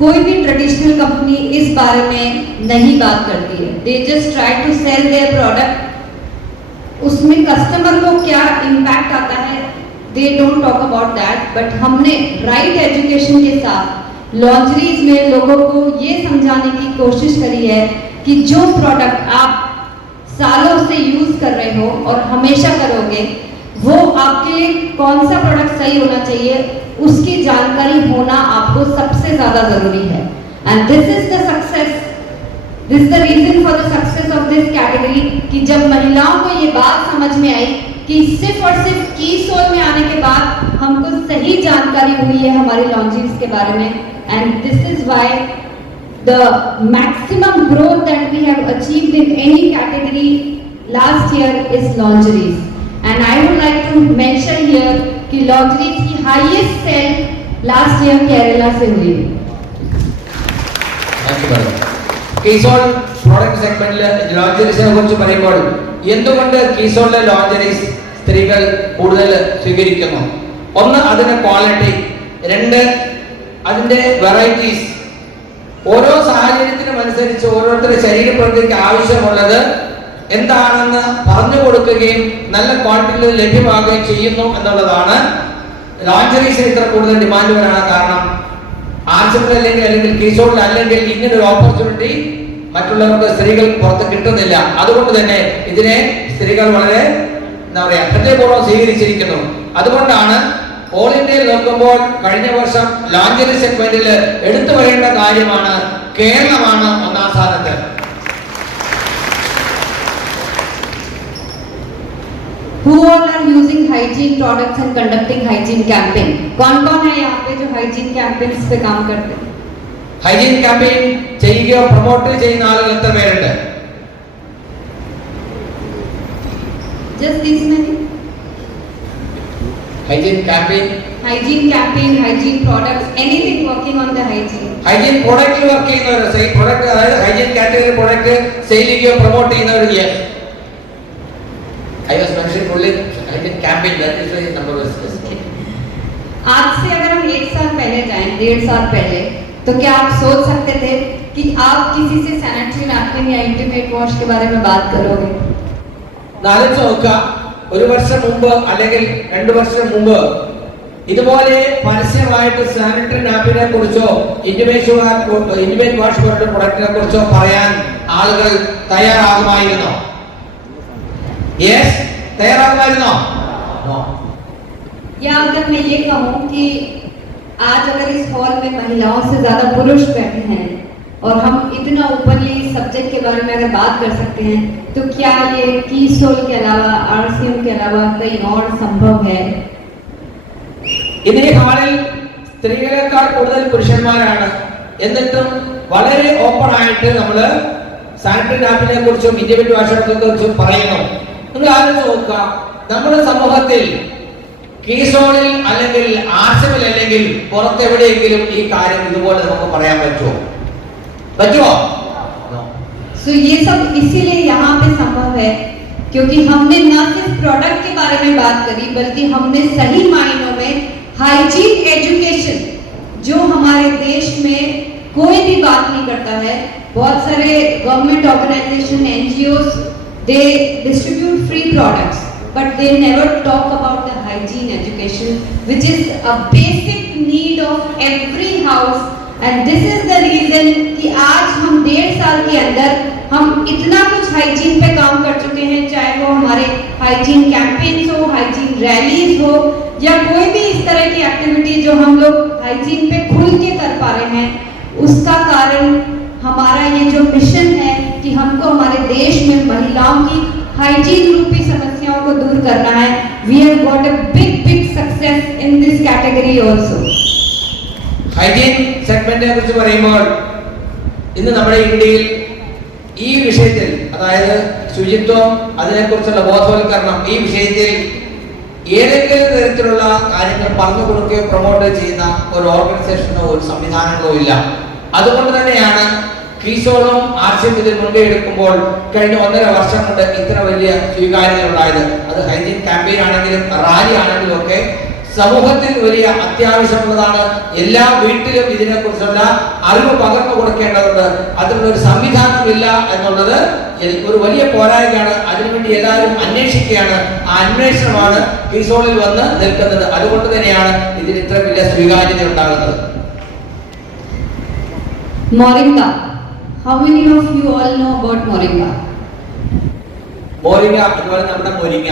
कोई भी ट्रेडिशनल कंपनी इस बारे में नहीं बात करती है. They just try to sell their product. उसमें कस्टमर को क्या इम्पैक्ट आता है, they don't talk about that. But हमने राइट एजुकेशन के साथ लॉन्जरीज में लोगों को ये समझाने की कोशिश करी है कि जो प्रोडक्ट आप सालों से यूज कर रहे हो और हमेशा करोगे, वो आपके लिए कौन सा प्रोडक्ट सही होना चाहिए, उसकी जानकारी होना आपको सबसे ज्यादा जरूरी है. And this is the success, this is the reason for the success of this category. कि जब महिलाओं को ये बात समझ में आई कि सिर्फ और सिर्फ कीसोल में आने के बाद हमको सही जानकारी हुई है हमारी लॉन्जरीज के बारे में. And this is why the maximum growth that we have achieved in any category last year is lingeries. And I would like to mention here कि lingeries की highest sale last year Kerala से हुई. കീസോൾ product സെഗ്മെന്റിൽ ലോഞ്ചറീസിനെ കുറിച്ച് പറയുമ്പോൾ എന്തുകൊണ്ട് കീസോളിലെ lingeries സ്ത്രീകൾ കൂടുതൽ സ്വീകരിക്കുന്നു? ഒന്ന്, അതിന്റെ ക്വാളിറ്റി. 2, അതിന്റെ വെറൈറ്റീസ്. ഓരോ സാഹചര്യത്തിനും അനുസരിച്ച് ഓരോരുത്തരുടെ ശരീരപ്രകൃതിക്ക് ആവശ്യമുള്ളത് എന്താണെന്ന് പറഞ്ഞു കൊടുക്കുകയും നല്ല ക്വാളിറ്റിയിൽ ലഭ്യമാകുകയും ചെയ്യുന്നു എന്നുള്ളതാണ് ലോഞ്ചറീസിന് ഇത്ര കൂടുതൽ ഡിമാൻഡ് വരാൻ കാരണം. ആർസെമിൽ അല്ലെങ്കിൽ കീസോളിൽ അല്ലെങ്കിൽ ഇങ്ങനെ ഒരു ഓപ്പർച്യൂണിറ്റി മറ്റുള്ളവർക്ക് സ്ത്രീകൾ പുറത്ത് കിട്ടുന്നില്ല. അതുകൊണ്ട് തന്നെ ഇതിനെ സ്ത്രീകൾ വളരെ എന്താ പറയാ ഹൃദയപൂർവ്വം സ്വീകരിച്ചിരിക്കുന്നു. അതുകൊണ്ടാണ് ഓൾ ഇന്ത്യയിൽ നോക്കുമ്പോൾ കഴിഞ്ഞ വർഷം ലോഞ്ചറി സെഗ്മെന്റിൽ എടുത്തു പറയേണ്ട കാര്യമാണ് കേരളമാണ് ഒന്നാം സ്ഥാനത്ത്. Who all are using hygiene products and conducting hygiene campaign? कौन-कौन है यहाँ पे जो hygiene campaigns पे काम करते हैं? ഹൈജീൻ ക്യാമ്പയിൻ ചെയ്യുകയോ പ്രൊമോട്ട് ചെയ്യുന്ന ആളുകൾ എത്ര പേരുണ്ട്? Just these many. Hygiene campaign, hygiene products, anything working on the hygiene. Hygiene product work ചെയ്യുന്നവർ, product അതായത് hygiene category product സെയിൽ ചെയ്യുകയോ പ്രൊമോട്ട് ചെയ്യുന്നവർ. Yes, I was mentioning only hygiene campaign, that is why number was specific. आज से अगर हम 1 साल पहले जाएं, 1.5 साल पहले, तो क्या आप सोच सकते थे कि आप किसी से सैनिटरी नैपकिन या इंटीमेट वॉश के बारे में बात करोगे? നാളെ നോക്കുക, ഒരു വർഷം മുമ്പ് അല്ലെങ്കിൽ 2 വർഷം മുമ്പ് ഇതുപോലെ പരസ്യമായിട്ട് സാനിറ്ററി നാപ്കിനെ കുറിച്ചോ ഇന്റിമേറ്റ് വാഷ് പോലുള്ള പ്രൊഡക്റ്റിനെ കുറിച്ചോ പറയാൻ ആളുകൾ തയ്യാറാകുമായിരുന്നോ? യെസ്, തയ്യാറാകുമായിരുന്നോ? നോ. या अगर मैं ये कहूँ कि आज अगर इस हॉल में महिलाओं से ज्यादा पुरुष बैठे हैं और हम इतना ओपनली इस सब्जेक्ट के बारे में अगर बात कर सकते हैं, तो क्या ये कीसोल के अलावा आरसीएम के अलावा कहीं और संभव है? ഇന്ന് ഈ ഹാളിൽ സ്ത്രീകളെക്കാൾ കൂടുതൽ പുരുഷന്മാരാണ്. എന്നിട്ടും വളരെ ഓപ്പൺ ആയിട്ട് നമ്മൾ സാനിറ്ററി നാപ്കിനെ കുറിച്ചും ഇന്റിമേറ്റ് വാഷിനെ കുറിച്ചും പറയുന്നു. നിങ്ങൾ ആലോചിച്ച് നോക്കുക, നമ്മുടെ സമൂഹത്തിൽ കീസോളിൽ അല്ലെങ്കിൽ ആർസിമിൽ അല്ലെങ്കിൽ പുറത്തെവിടെയെങ്കിലും ഈ കാര്യം ഇതുപോലെ നമുക്ക് പറയാൻ പറ്റുമോ? പറ്റുമോ? सो ये सब इसीलिए यहाँ पे संभव है क्योंकि हमने न सिर्फ प्रोडक्ट के बारे में बात करी, बल्कि हमने सही मायनों में हाइजीन एजुकेशन, जो हमारे देश में कोई भी बात नहीं करता है. बहुत सारे government organisation, NGOs, they distribute free products, but they never talk about the hygiene education, which is a basic need of every house. And this is the reason कि आज हम 1.5 साल के अंदर हम इतना कुछ हाइजीन पे काम कर चुके हैं, चाहे वो हमारे हाइजीन कैंपेन्स हो, हाइजीन रैलीज हो, या कोई भी इस तरह की एक्टिविटी जो हम लोग हाइजीन पे खुल के कर पा रहे हैं. उसका कारण हमारा ये जो मिशन है कि हमको हमारे देश में महिलाओं की हाइजीन रूपी समस्याओं को दूर करना है. We have got a big success in this category also. Hygiene സെഗ്മെന്റിനെ കുറിച്ച് പറയുമ്പോൾ ഇന്ന് നമ്മുടെ ഇന്ത്യയിൽ ഈ വിഷയത്തിൽ, അതായത് ശുചിത്വം, അതിനെക്കുറിച്ചുള്ള ബോധവൽക്കരണം, ഈ വിഷയത്തിൽ ഏതെങ്കിലും തരത്തിലുള്ള കാര്യങ്ങൾ പറഞ്ഞു കൊടുക്കുകയോ പ്രൊമോട്ട് ചെയ്യുന്ന ഒരു ഓർഗനൈസേഷനോ ഒരു സംവിധാനങ്ങളോ ഇല്ല. അതുകൊണ്ട് തന്നെയാണ് കീസോളും ആർസിയും ഇതിൽ മുൻകൈ എടുക്കുമ്പോൾ കഴിഞ്ഞ 1.5 വർഷം കൊണ്ട് ഇത്ര വലിയ സ്വീകാര്യത ഉണ്ടായത്. അത് ഹൈജീൻ ക്യാമ്പയിൻ ആണെങ്കിലും റാലി ആണെങ്കിലും ഒക്കെ സമൂഹത്തിൽ വലിയ അത്യാവശ്യമുള്ളതാണ്. എല്ലാ വീട്ടിലും ഇതിനെക്കുറിച്ചുള്ള അറിവ് പകർന്നു കൊടുക്കേണ്ടതുണ്ട്. അതിനുള്ളൊരു സംവിധാനമില്ല എന്നുള്ളത് ഒരു വലിയ പോരായ്മയാണ്. അതിനുവേണ്ടി എല്ലാവരും അന്വേഷിക്കുകയാണ്. ആ അന്വേഷണമാണ് കീസോളിൽ വന്ന് നിൽക്കുന്നത്. അതുകൊണ്ട് തന്നെയാണ് ഇതിന് ഇത്ര വലിയ സ്വീകാര്യത ഉണ്ടാകുന്നത്. Moringa. How many of you all know about moringa? മോരിങ്ങ എന്ന് പറയുന്നത് നമ്മുടെ മുരിങ്ങ.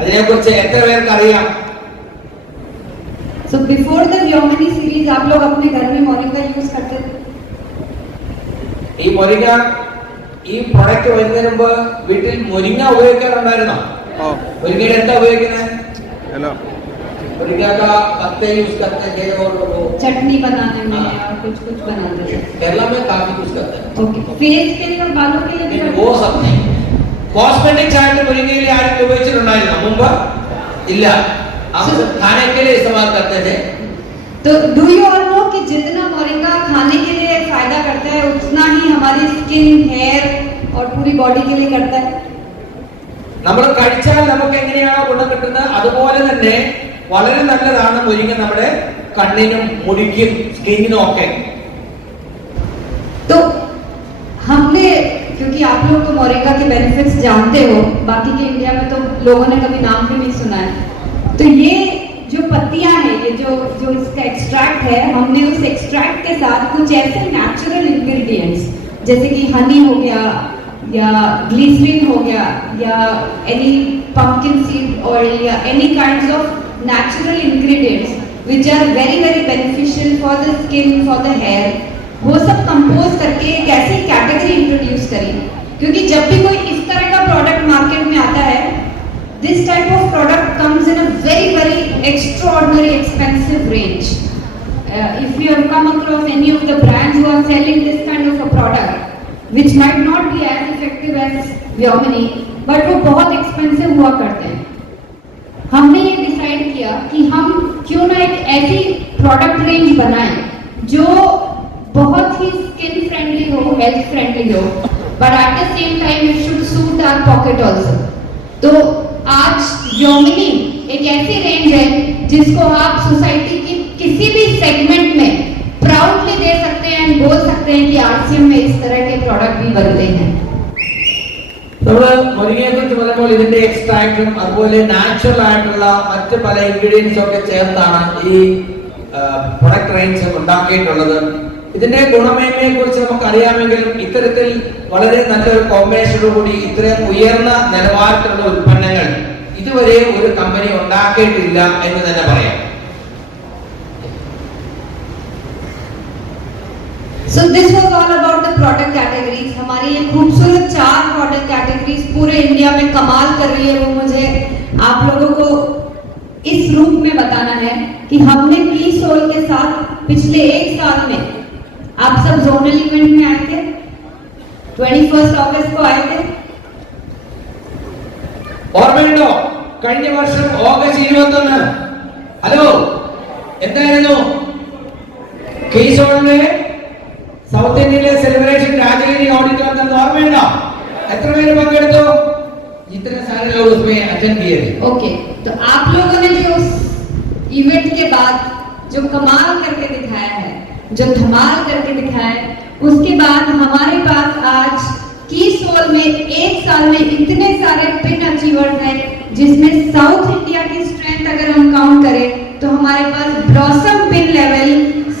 അതിനെക്കുറിച്ച് എത്ര പേർക്ക് അറിയാം? So before the Vyomani series, आप लोग अपने घर में moringa use करते थे? ഈ മുരിങ്ങ, ഈ പ്രൊഡക്റ്റ് വരുന്നതിന് മുമ്പ് വീട്ടിൽ മുരിങ്ങ ഉപയോഗിക്കാറുണ്ടായിരുന്നോ? മുരിങ്ങയുടെ എന്താ ഉപയോഗിക്കുന്നത്? मुर्गा का पत्ते यूज करते हैं और वो चटनी बनाने में और कुछ बनाते हैं. केरला में काफी यूज करते हैं. ओके. फेस के लिए और बालों के लिए भी वो सब नहीं. कॉस्मेटिक्स आइटम मुर्गे आगे ഉപയോഗിച്ചിട്ടുണ്ടായിരുന്നു മുമ്പ്? ഇല്ല. हम खाने के लिए इस्तेमाल करते थे. तो डू यू ऑल नो कि जितना मोरिंगा खाने के लिए फायदा करता है, उतना ही हमारी स्किन, हेयर और पूरी बॉडी के लिए करता है. നമ്മൾ കഴിച്ചാൽ നമുക്ക് എങ്ങനെയാണോ ഗുണം കിട്ടുന്നത് അതുപോലെ തന്നെ വളരെ നല്ലതാണ് മുരിങ്ങ നമ്മുടെ കണ്ണിനും മുടിക്കും സ്കിന്നിനും ഒക്കെ. तो हमने, क्योंकि आप लोग तो मोरिंगा के बेनिफिट्स जानते हो, बाकी के इंडिया में तो लोगों ने कभी नाम भी नहीं सुना है. तो ये जो पत्तियां हैं, ये जो इसका एक्सट्रैक्ट है, हमने उस एक्सट्रैक्ट के साथ कुछ ऐसे नेचुरल इंग्रेडिएंट्स जैसे कि हनी हो गया या ग्लिसरीन हो गया या एनी pumpkin seed oil या any kinds of natural ingredients which are very beneficial for the skin, for the hair, वो सब कंपोज करके एक ऐसी कैटेगरी इंट्रोड्यूस करी. क्योंकि जब भी कोई इस तरह का प्रोडक्ट मार्केट में आता है, this type of product comes in a very extraordinary expensive range. If you have come across any of the brands who are selling this kind of a product, which might not be as effective as Vyomani, but वो बहुत expensive हुआ करते हैं. हमने ये decide किया कि हम क्यों ना एक ऐसी प्रोडक्ट रेंज बनाएं जो बहुत ही स्किन फ्रेंडली हो, हेल्थ फ्रेंडली हो, but at the same time it should suit our pocket also. तो आज Vyomani एक ऐसी रेंज है जिसको आप सोसाइटी की किसी भी सेगमेंट में प्राउडली दे सकते हैं, बोल सकते हैं कि आरसीएम में इस तरह के प्रोडक्ट भी बनते हैं. നമ്മള് മുരിങ്ങയെ കുറിച്ച് പറയുമ്പോൾ ഇതിന്റെ എക്സ്ട്രാക്റ്റും അതുപോലെ നാച്ചുറൽ ആയിട്ടുള്ള മറ്റ് പല ഇൻഗ്രീഡിയൻസും ഒക്കെ ചേർത്താണ് ഈ പ്രൊഡക്റ്റ് റേഞ്ച് ഉണ്ടാക്കിയിട്ടുള്ളത്. ഇതിന്റെ ഗുണമേന്മയെ കുറിച്ച് നമുക്ക് അറിയാമെങ്കിലും ഇത്തരത്തിൽ വളരെ നല്ലൊരു കോമ്പിനേഷനോട് കൂടി ഇത്രയും ഉയർന്ന നിലവാരത്തിലുള്ള ഉൽപ്പന്നങ്ങൾ ഇതുവരെ ഒരു കമ്പനി ഉണ്ടാക്കിയിട്ടില്ല എന്ന് തന്നെ പറയാം. So this was all about the product categories. हमारी ये खूबसूरत 4 प्रोडक्ट कैटेगरीज पूरे इंडिया में कमाल कर रही है, वो मुझे आप लोगों को इस रूप में बताना है कि हमने की सोल के साथ पिछले 1 साल में आप सब जोनल इवेंट में आए थे, 21 अगस्त को आए थे. ഓർമ്മയുണ്ടോ? കഴിഞ്ഞ വർഷം ഓഗസ്റ്റ് 21 ഹലോ എന്തായിരുന്നു കീസോളിലെ സൗത്ത് ഇന്ത്യയിലെ സെലിബ്രേഷൻ രാജഗിരി ഓഡിറ്റോറിയം ഓർമ്മയുണ്ടോ? എത്ര പേര് പങ്കെടുത്തു? इतने सारे लोग उसमें अटेंड किए थे. ओके, तो आप लोगों ने जो उस इवेंट के बाद जो कमाल करके दिखाया है, जो धमाल करके दिखाया है, उसके बाद हमारे पास आज की सोल में 1 साल में इतने सारे पिन अचीवर्स हैं, जिसमें साउथ इंडिया की स्ट्रेंथ अगर हम काउंट करें तो हमारे पास blossom pin level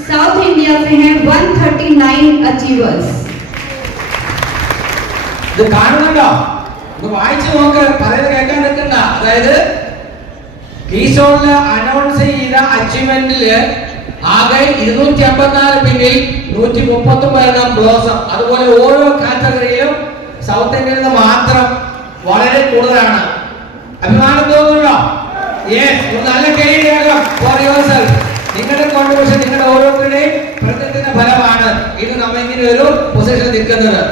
South India से हैं 139 अचीवर्स. ഇത് കാണുന്നുണ്ടോ? ഒന്ന് വായിച്ചു നോക്ക്, പറയുന്നത് കേൾക്കാൻ നിൽക്കണ്ട. അതായത് കീസോളില് അനൗൺസ് ചെയ്ത അച്ചീവ്മെന്റില് ആകെ 254 പിന്നിൽ 139 ബ്ലോസം. അതുപോലെ ഓരോ കാറ്റഗറിയിലും സൗത്ത് ഇന്ത്യയിൽ നിന്ന് മാത്രം വളരെ കൂടുതലാണ്. അഭിമാനം തോന്നുന്നുണ്ടോ? യെസ്, ഒരു നല്ല കരിയർ ഫോർ യുവർസെൽഫ്. നിങ്ങളുടെ കോൺട്രിബ്യൂഷൻ നിങ്ങളുടെ ഓരോരുത്തരുടെയും പ്രയത്നത്തിന്റെ ഫലമാണ് ഇത് നമ്മൾ ഇങ്ങനെ ഒരു പൊസിഷൻ നിൽക്കുന്നത്.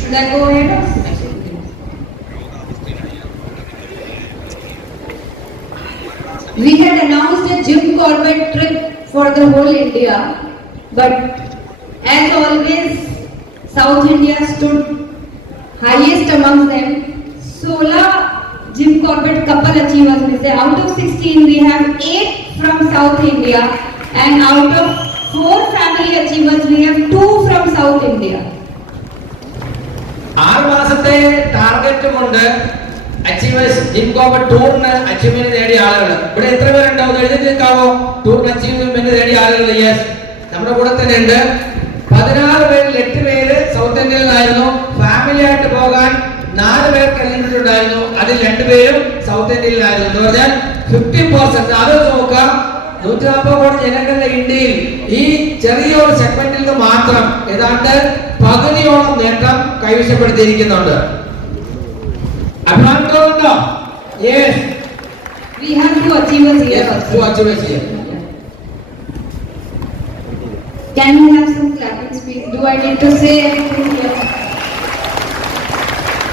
Should I go ahead? We had announced a Jim Corbett trip for the whole India, but as always, South India stood highest amongst them. 16 Jim Corbett couple achievers में से out of 16 we have 8 from South India, and out of 4 family achievers we have 2 from South India. 6 മാസത്തെ target കൊണ്ട് achievers Jim Corbett ടൂറിന് achievement നേടിയ ആളുകൾ ഇവിടെ എത്ര പേരുണ്ടാവും? എഴുതിക്കാവോ? ടൂറിന് അച്ചീവ്മെന്റ് നേടിയ ആളുകൾ. യെസ്, നമ്മുടെ കൂടെ തന്നെ ഉണ്ട്. 16 പേരിൽ 8 പേര് സൗത്ത് ഇന്ത്യയിൽ നിന്നായിരുന്നു. ഫാമിലി ആയിട്ട് പോകാൻ 4 പേർക്ക് എലിജിബിലിറ്റി ഉണ്ടായിരുന്നു. അതിൽ 2 പേരും സൗത്ത് ഇന്ത്യയിലായിരുന്നു. എന്ന് പറഞ്ഞാൽ 50%. അത് നോക്കുക, 140 കോടി ജനങ്ങളുടെ ഇന്ത്യയിൽ ഈ ചെറിയൊരു സെഗ്മെന്റിൽ നിന്ന് മാത്രം ഏതാണ്ട് പകുതിയോളം നേട്ടം കൈവശപ്പെടുത്തിയിരിക്കുന്നുണ്ട്. അഭിമാനം തോന്നുന്നുണ്ടോ? Yes, We have 2 achievers here also. 2 achievers here. Can we have some clapping speech? Do I need to say anything here?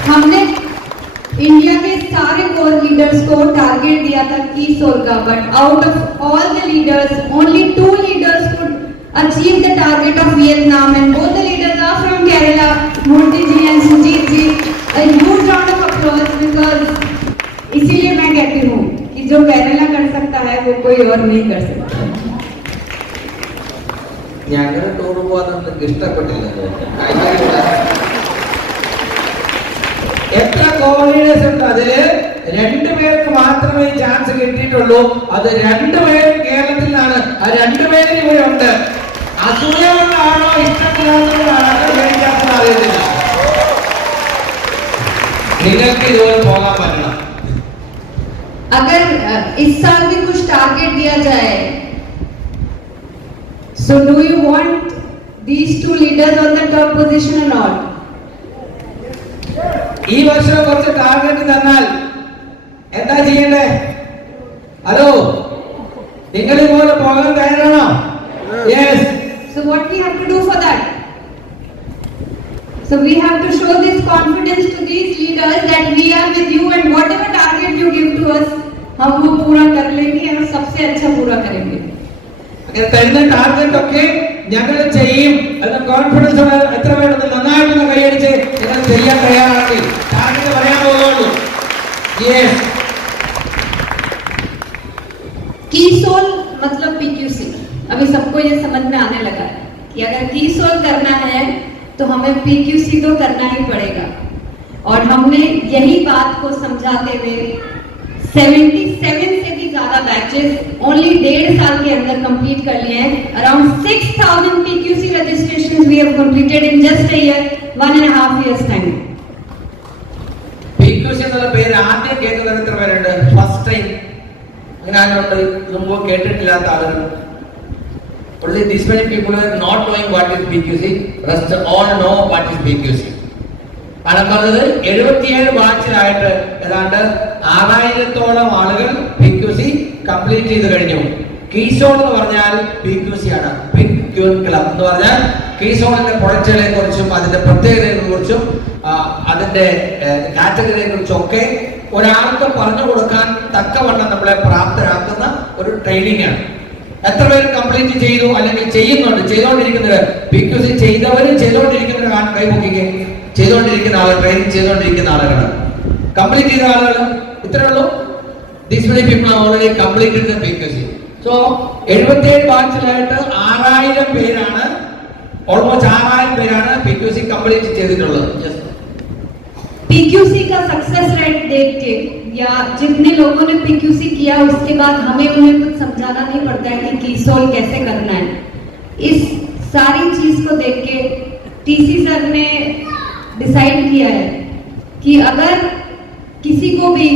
हमने इंडिया के सारे कोर लीडर्स को टारगेट दिया था की सोल का, but out of all the leaders only 2 leaders could achieve the target of Vietnam, and both the leaders are from Kerala, Murthy ji and Sujit ji. A huge round of applause, because इसीलिए मैं कहती हूँ कि जो केरला कर सकता है वो कोई और नहीं कर सकता. ഞങ്ങളുടെ ടൂർ പോകാൻ നിങ്ങൾക്ക് ഇഷ്ടപ്പെട്ടില്ല. എത്ര കോളീഡേഴ്സ് ഉണ്ട്? അതില് 2 പേർക്ക് മാത്രമേ ചാൻസ് കിട്ടിയിട്ടുള്ളൂ. അത് 2 പേരും കേരളത്തിൽ നിന്നാണ്. ആ 2 പേരും ഇവിടെ ഉണ്ട്. അസൂയ കൊണ്ടാണോ ഇഷ്ടമില്ലാത്തവരാണോ എനിക്കത്ര അറിയത്തില്ല. നിങ്ങൾക്ക് ഇതുപോലെ പോകാൻ പറ്റണം. अगर इस साल भी कुछ टारगेट दिया जाए, so do you want these 2 leaders on the top position or not? ഈ വർഷം കുറച്ച് ടാർഗറ്റ് തന്നാൽ എന്താ ചെയ്യണ്ടേ? ഹലോ, നിങ്ങൾ ഇതുപോലെ പോകാൻ തയ്യാറാണോ? Yes. So what we have to do for that? So we have to show this confidence to these leaders that we are with you, and whatever target you give to us, हम वो पूरा कर लेंगे और सबसे अच्छा पूरा करेंगे. അങ്ങനെ തരുന്ന ടാർഗറ്റ് ഒക്കെ ഞങ്ങൾ ചെയ്യും എന്ന കോൺഫിഡൻസ് എത്ര പേരുണ്ട്? നന്നായിട്ടൊന്ന് കൈയടിച്ച് ഞങ്ങൾ ചെയ്യാൻ തയ്യാറാക്കി ടാർഗറ്റ് പറയാൻ പോകുന്നുള്ളൂ. യെസ്. की सोल मतलब PQC. अभी सबको ये समझ में आने लगा है कि अगर की सोल करना है तो हमें PQC तो करना ही पड़ेगा. और हमने यही बात को समझाते हुए 77 से भी ज्यादा बैचेस ओनली 1.5 साल के अंदर कंप्लीट कर लिए हैं। Around 6000 PQC registrations we have completed in just a year, 1.5 years time. PQC എന്നുള്ള പേര് ആദ്യം കേൾക്കുന്ന എത്ര പേരുണ്ട്? ഫസ്റ്റ് ടൈം അങ്ങനെ ആരുണ്ട്? മുമ്പ് കേട്ടിട്ടില്ലാത്ത ആളുകൾ? Only this many people are not knowing what is PQC. Rest all know what is PQC. കണക്കാണത് 77 ബാച്ചിലായിട്ട് ഏതാണ്ട് 6000-ഓളം ആളുകൾ PQC കംപ്ലീറ്റ് ചെയ്ത് കഴിഞ്ഞു. കീസോൺ എന്ന് പറഞ്ഞാൽ PQC ആണ്. പിങ്ക് ക്യൂൻ ക്ലബ് എന്ന് പറഞ്ഞാൽ കീസോണിന്റെ പ്രൊഡക്റ്റുകളെ കുറിച്ചും അതിന്റെ പ്രത്യേകതകളെ കുറിച്ചും അതിന്റെ കാറ്റഗറിയെ കുറിച്ചും ഒക്കെ ഒരാൾക്ക് പറഞ്ഞു കൊടുക്കാൻ തക്കവണ്ണം നമ്മളെ പ്രാപ്തരാക്കുന്ന ഒരു ട്രെയിനിങ് ആണ്. എത്ര പേര് കംപ്ലീറ്റ് ചെയ്തു അല്ലെങ്കിൽ ചെയ്യുന്നുണ്ട്? ചെയ്തുകൊണ്ടിരിക്കുന്നത് PQC ചെയ്തവരും ചെയ്തുകൊണ്ടിരിക്കുന്നവർ കൈപൊക്കിക്കേ. ചെയ്തുകൊണ്ടിരിക്കുന്ന ആളുകൾ, ട്രെയിനിങ് ചെയ്തുകൊണ്ടിരിക്കുന്ന ആളുകളാണ്. കംപ്ലീറ്റ് ചെയ്ത ആളുകൾ ഇത്രേ ഉള്ളൂ. These many people are already completed the PQC. So 77 ബാച്ചിലായിട്ട് 6000 പേരാണ്, ഓൾമോസ്റ്റ് 6000 പേരാണ് PQC കംപ്ലീറ്റ് ചെയ്തിട്ടുള്ളത്. PQC का सक्सेस रेट देख के या जितने लोगों ने PQC किया उसके बाद हमें उन्हें कुछ समझाना नहीं पड़ता है कि कीसोल कैसे करना है. इस सारी चीज को देख के TC सर ने डिसाइड किया है कि अगर किसी को भी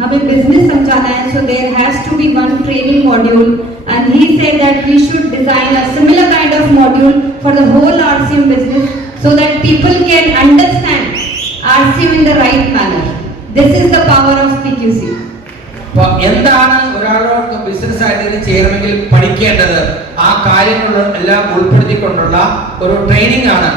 हमें बिजनेस समझाना है so there has to be one training module and he said that we should design a similar kind of module for the whole RCM business so that people can understand RCM in the right manner. This is the power of PQC. എന്താണ് ഒരാളോട് business ആയിട്ട് ചെയ്യണമെങ്കിൽ പഠിക്കേണ്ടത്? ആ കാര്യങ്ങൾ എല്ലാം ഉൾപ്പെടുത്തിക്കൊണ്ടുള്ള ഒരു training ആണ്.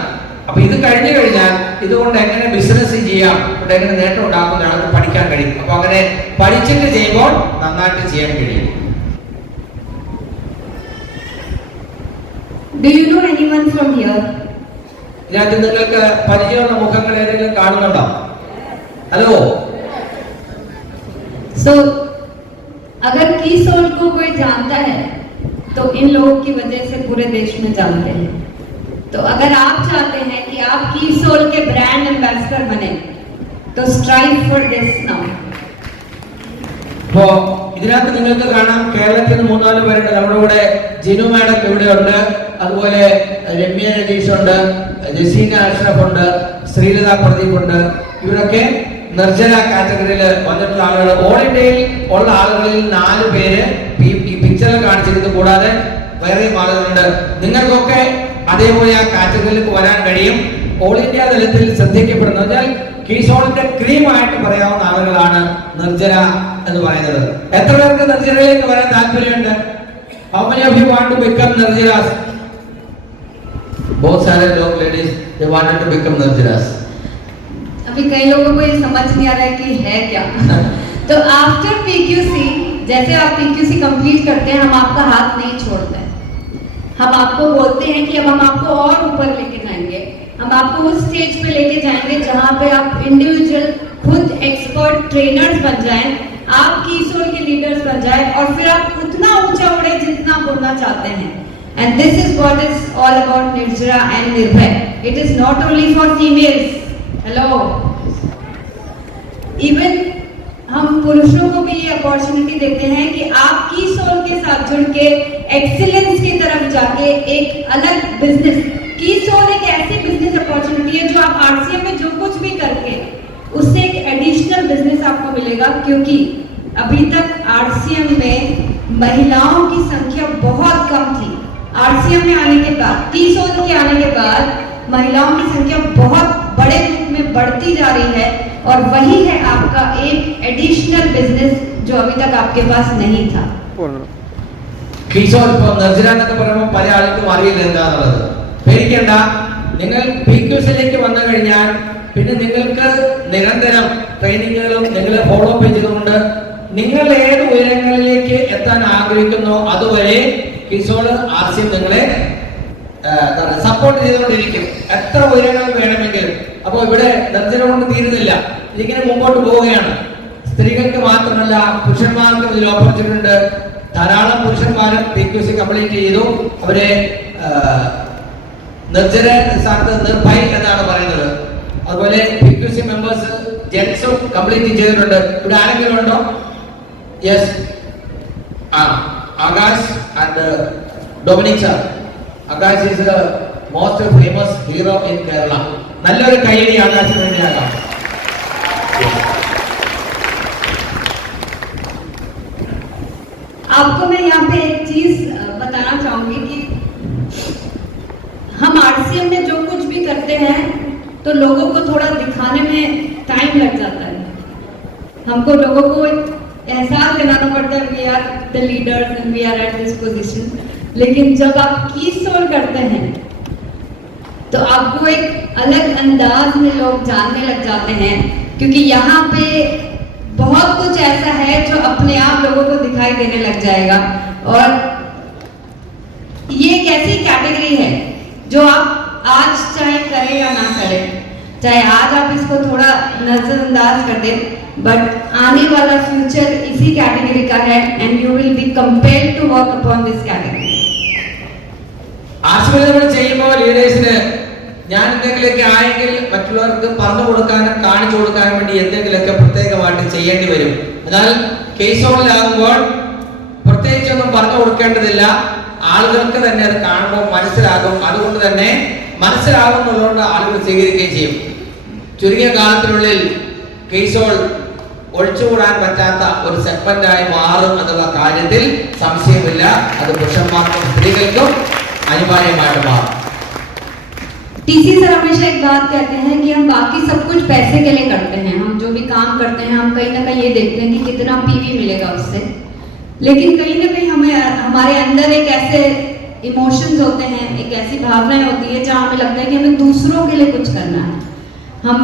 അപ്പൊ ഇത് കഴിഞ്ഞു കഴിഞ്ഞാൽ ഇതുകൊണ്ട് എങ്ങനെ ബിസിനസ് ചെയ്യാം, ഇവിടെ എങ്ങനെ നേട്ടം ഉണ്ടാക്കുന്ന ഒരാൾക്ക് പഠിക്കാൻ കഴിയും. അപ്പൊ അങ്ങനെ പഠിച്ചിട്ട് ചെയ്യുമ്പോൾ നന്നായിട്ട് ചെയ്യാൻ കഴിയും. Do you know anyone from here? ഇതിനകത്ത് നിങ്ങൾക്ക് പരിചയമുള്ള മുഖങ്ങൾ ഏതെങ്കിലും കാണുന്നുണ്ടോ? ഹലോ. So अगर कीसोल को कोई जानता है तो इन लोगों की वजह से पूरे देश में जानते हैं. तो अगर आप चाहते हैं कि आप कीसोल के ब्रांड एम्बेसडर बने तो स्ट्राइव फॉर दिस नाउ. അപ്പോ ഇതിനകത്ത് നിങ്ങൾക്ക് കാണാം കേരളത്തിൽ 3-4 പേരുണ്ട്. നമ്മുടെ കൂടെ ജിനു മാഡം ഇവിടെ ഉണ്ട്, അതുപോലെ രമ്യ രതീഷ് ഉണ്ട്, ജസീന അഷ്റഫ് ഉണ്ട്, ശ്രീലത പ്രദീപ് ഉണ്ട്. ഇവരൊക്കെ നിർജ്ജന കാറ്റഗറിയിൽ വന്നിട്ടുള്ള ആളുകൾ. ഓൾ ഇന്ത്യയിൽ ഉള്ള ആളുകളിൽ 4 പേര് ഈ പിക്ചറിൽ കാണിച്ചിരുന്നത് കൂടാതെ വേറെയും ആളുകളുണ്ട്. നിങ്ങൾക്കൊക്കെ അതേപോലെ ആ കാറ്റഗറിയിലേക്ക് വരാൻ കഴിയും. ഓൾ ഇന്ത്യ തലത്തിൽ ശ്രദ്ധിക്കപ്പെടുന്ന വെച്ചാൽ കീസോളിന്റെ ക്രീമായിട്ട് പറയാവുന്ന ആളുകളാണ് നിർജ്ജന എന്ന് പറയുന്നത്. എത്ര പേർക്ക് നിർജ്ജനയിലേക്ക് വരാൻ താല്പര്യമുണ്ട്? How many of you want to become Nirjaras? बहुत सारे लोग ladies they wanted to become Nirjaras. अभी कई लोगों को ये समझ नहीं आ रहा है कि है क्या. तो आफ्टर PQC जैसे आप PQC कंप्लीट करते हैं हम आपका हाथ नहीं छोड़ते हैं. हम आपको बोलते हैं कि अब हम आपको और ऊपर लेके जाएंगे. हम आपको उस स्टेज पे लेके जाएंगे जहां पे आप इंडिविजुअल खुद एक्सपर्ट ट्रेनर्स बन जाएं, आप कीसोल के लीडर्स बन जाएं और फिर आप उतना ऊंचा उड़े जितना उड़ना चाहते हैं. And this is what is all about Nirjara and Nirbhay. It is not only for females. Hello. Even हम पुरुषों को भी ये अपॉर्चुनिटी देते हैं कि आप कीसोल के साथ जुड़ के एक्सीलेंस की तरफ जाके एक अलग बिजनेस. कीसोल एक ऐसी बिजनेस अपॉर्चुनिटी है जो आप RCM में जो कुछ भी करके उससे एक एडिशनल बिजनेस आपको मिलेगा. क्योंकि अभी तक RCM में महिलाओं की संख्या बहुत कम थी. RCM में आने के बाद, कीसोल के आने के बाद महिलाओं की संख्या बहुत बड़े रूप में बढ़ती जा रही है और वही है आपका एक एडिशनल बिजनेस जो अभी तक आपके पास नहीं था. കീസോൾ ഇപ്പോൾ നിർജ്ജന എന്നൊക്കെ പറയുമ്പോൾ പല ആൾക്കും അറിയില്ല എന്താണെന്നുള്ളത്. പേടിക്കേണ്ട. നിങ്ങൾ PQCയിലേക്ക് വന്നു കഴിഞ്ഞാൽ പിന്നെ നിങ്ങൾക്ക് നിരന്തരം ട്രെയിനിങ്ങുകളും നിങ്ങൾ ഫോളോ അപ്പ് ചെയ്തുകൊണ്ട് നിങ്ങൾ ഏത് ഉയരങ്ങളിലേക്ക് എത്താൻ ആഗ്രഹിക്കുന്നോ അതുവരെ കീസോൾ RCM നിങ്ങളെ സപ്പോർട്ട് ചെയ്തുകൊണ്ടിരിക്കും. എത്ര ഉയരങ്ങൾ വേണമെങ്കിലും. അപ്പോൾ ഇവിടെ നിർജ്ജന കൊണ്ട് തീരുന്നില്ല, ഇതിങ്ങനെ മുമ്പോട്ട് പോവുകയാണ്. സ്ത്രീകൾക്ക് മാത്രമല്ല പുരുഷന്മാർക്കും ഇതിൽ ഓപ്പർച്യൂണിറ്റി ഉണ്ട്. ധാരാളം പുരുഷന്മാരും PQC കംപ്ലീറ്റ് ചെയ്തു. അവരെ നിർജ്ജന സ്ഥാനത്ത് നിർഭയ് എന്നാണ് പറയുന്നത്. അതുപോലെ PQC മെമ്പേഴ്സ് ജെൻസും കംപ്ലീറ്റ് ചെയ്തിട്ടുണ്ട്. ഇവിടെ ആരെങ്കിലും ഉണ്ടോ? Yes, Akash and Dominic sir. Akash is the most famous hero in Kerala. നല്ലൊരു കൈയടി ആകാശിന് വേണ്ടിയാകാം. आपको मैं यहाँ पे एक चीज बताना चाहूंगी कि हम RCM में जो कुछ भी करते हैं तो लोगों को थोड़ा दिखाने में टाइम लग जाता है. हमको लोगों को एहसास दिलाना पड़ता है we are the leaders and we are at this position. लेकिन जब आप कीसोल करते हैं तो आपको एक अलग अंदाज में लोग जानने लग जाते हैं, क्योंकि यहाँ पे बहुत कुछ ऐसा है जो अपने आप लोगों को दिखाई देने लग जाएगा. और ये एक ऐसी कैटेगरी है जो आप आज चाहे करें या ना करें, चाहे आज आप इसको थोड़ा नजरअंदाज कर दें, बट आने वाला फ्यूचर इसी कैटेगरी का है and you will be compelled to work upon this category. ആശീർവാദം ചെയ്യുമ്പോൾ ലീഡേഴ്സിന് ഞാൻ എന്തെങ്കിലുമൊക്കെ ആയെങ്കിൽ മറ്റുള്ളവർക്ക് പറഞ്ഞു കൊടുക്കാനും കാണിച്ചു കൊടുക്കാനും വേണ്ടി എന്തെങ്കിലുമൊക്കെ പ്രത്യേകമായിട്ട് ചെയ്യേണ്ടി വരും. എന്നാൽ കേസോണിലാകുമ്പോൾ പ്രത്യേകിച്ചൊന്നും പറഞ്ഞു കൊടുക്കേണ്ടതില്ല. ആളുകൾക്ക് തന്നെ അത് കാണുമ്പോൾ മനസ്സിലാകും. അതുകൊണ്ട് തന്നെ മനസ്സിലാകുന്നുള്ളതുകൊണ്ട് ആളുകൾ സ്വീകരിക്കുകയും ചെയ്യും. ചുരുങ്ങിയ കാലത്തിനുള്ളിൽ കേസോൾ ഒഴിച്ചുകൂടാൻ പറ്റാത്ത ഒരു സെഗ്മെന്റായി മാറും എന്നുള്ള കാര്യത്തിൽ സംശയമില്ല. അത് പുരുഷന്മാർക്കും സ്ത്രീകൾക്കും अनिवार्यमाയിട്ട് മാറും. टीसी सर हमेशा एक बात कहते हैं कि हम बाकी सब कुछ पैसे के लिए करते हैं. हम जो भी काम करते हैं हम कहीं ना कहीं ये देखते हैं कि कितना पीवी मिलेगा उससे, लेकिन कहीं ना कहीं हमें हमारे अंदर एक ऐसे इमोशंस होते हैं, एक ऐसी भावनाएं होती है जहाँ हमें लगता है कि हमें दूसरों के लिए कुछ करना है. हम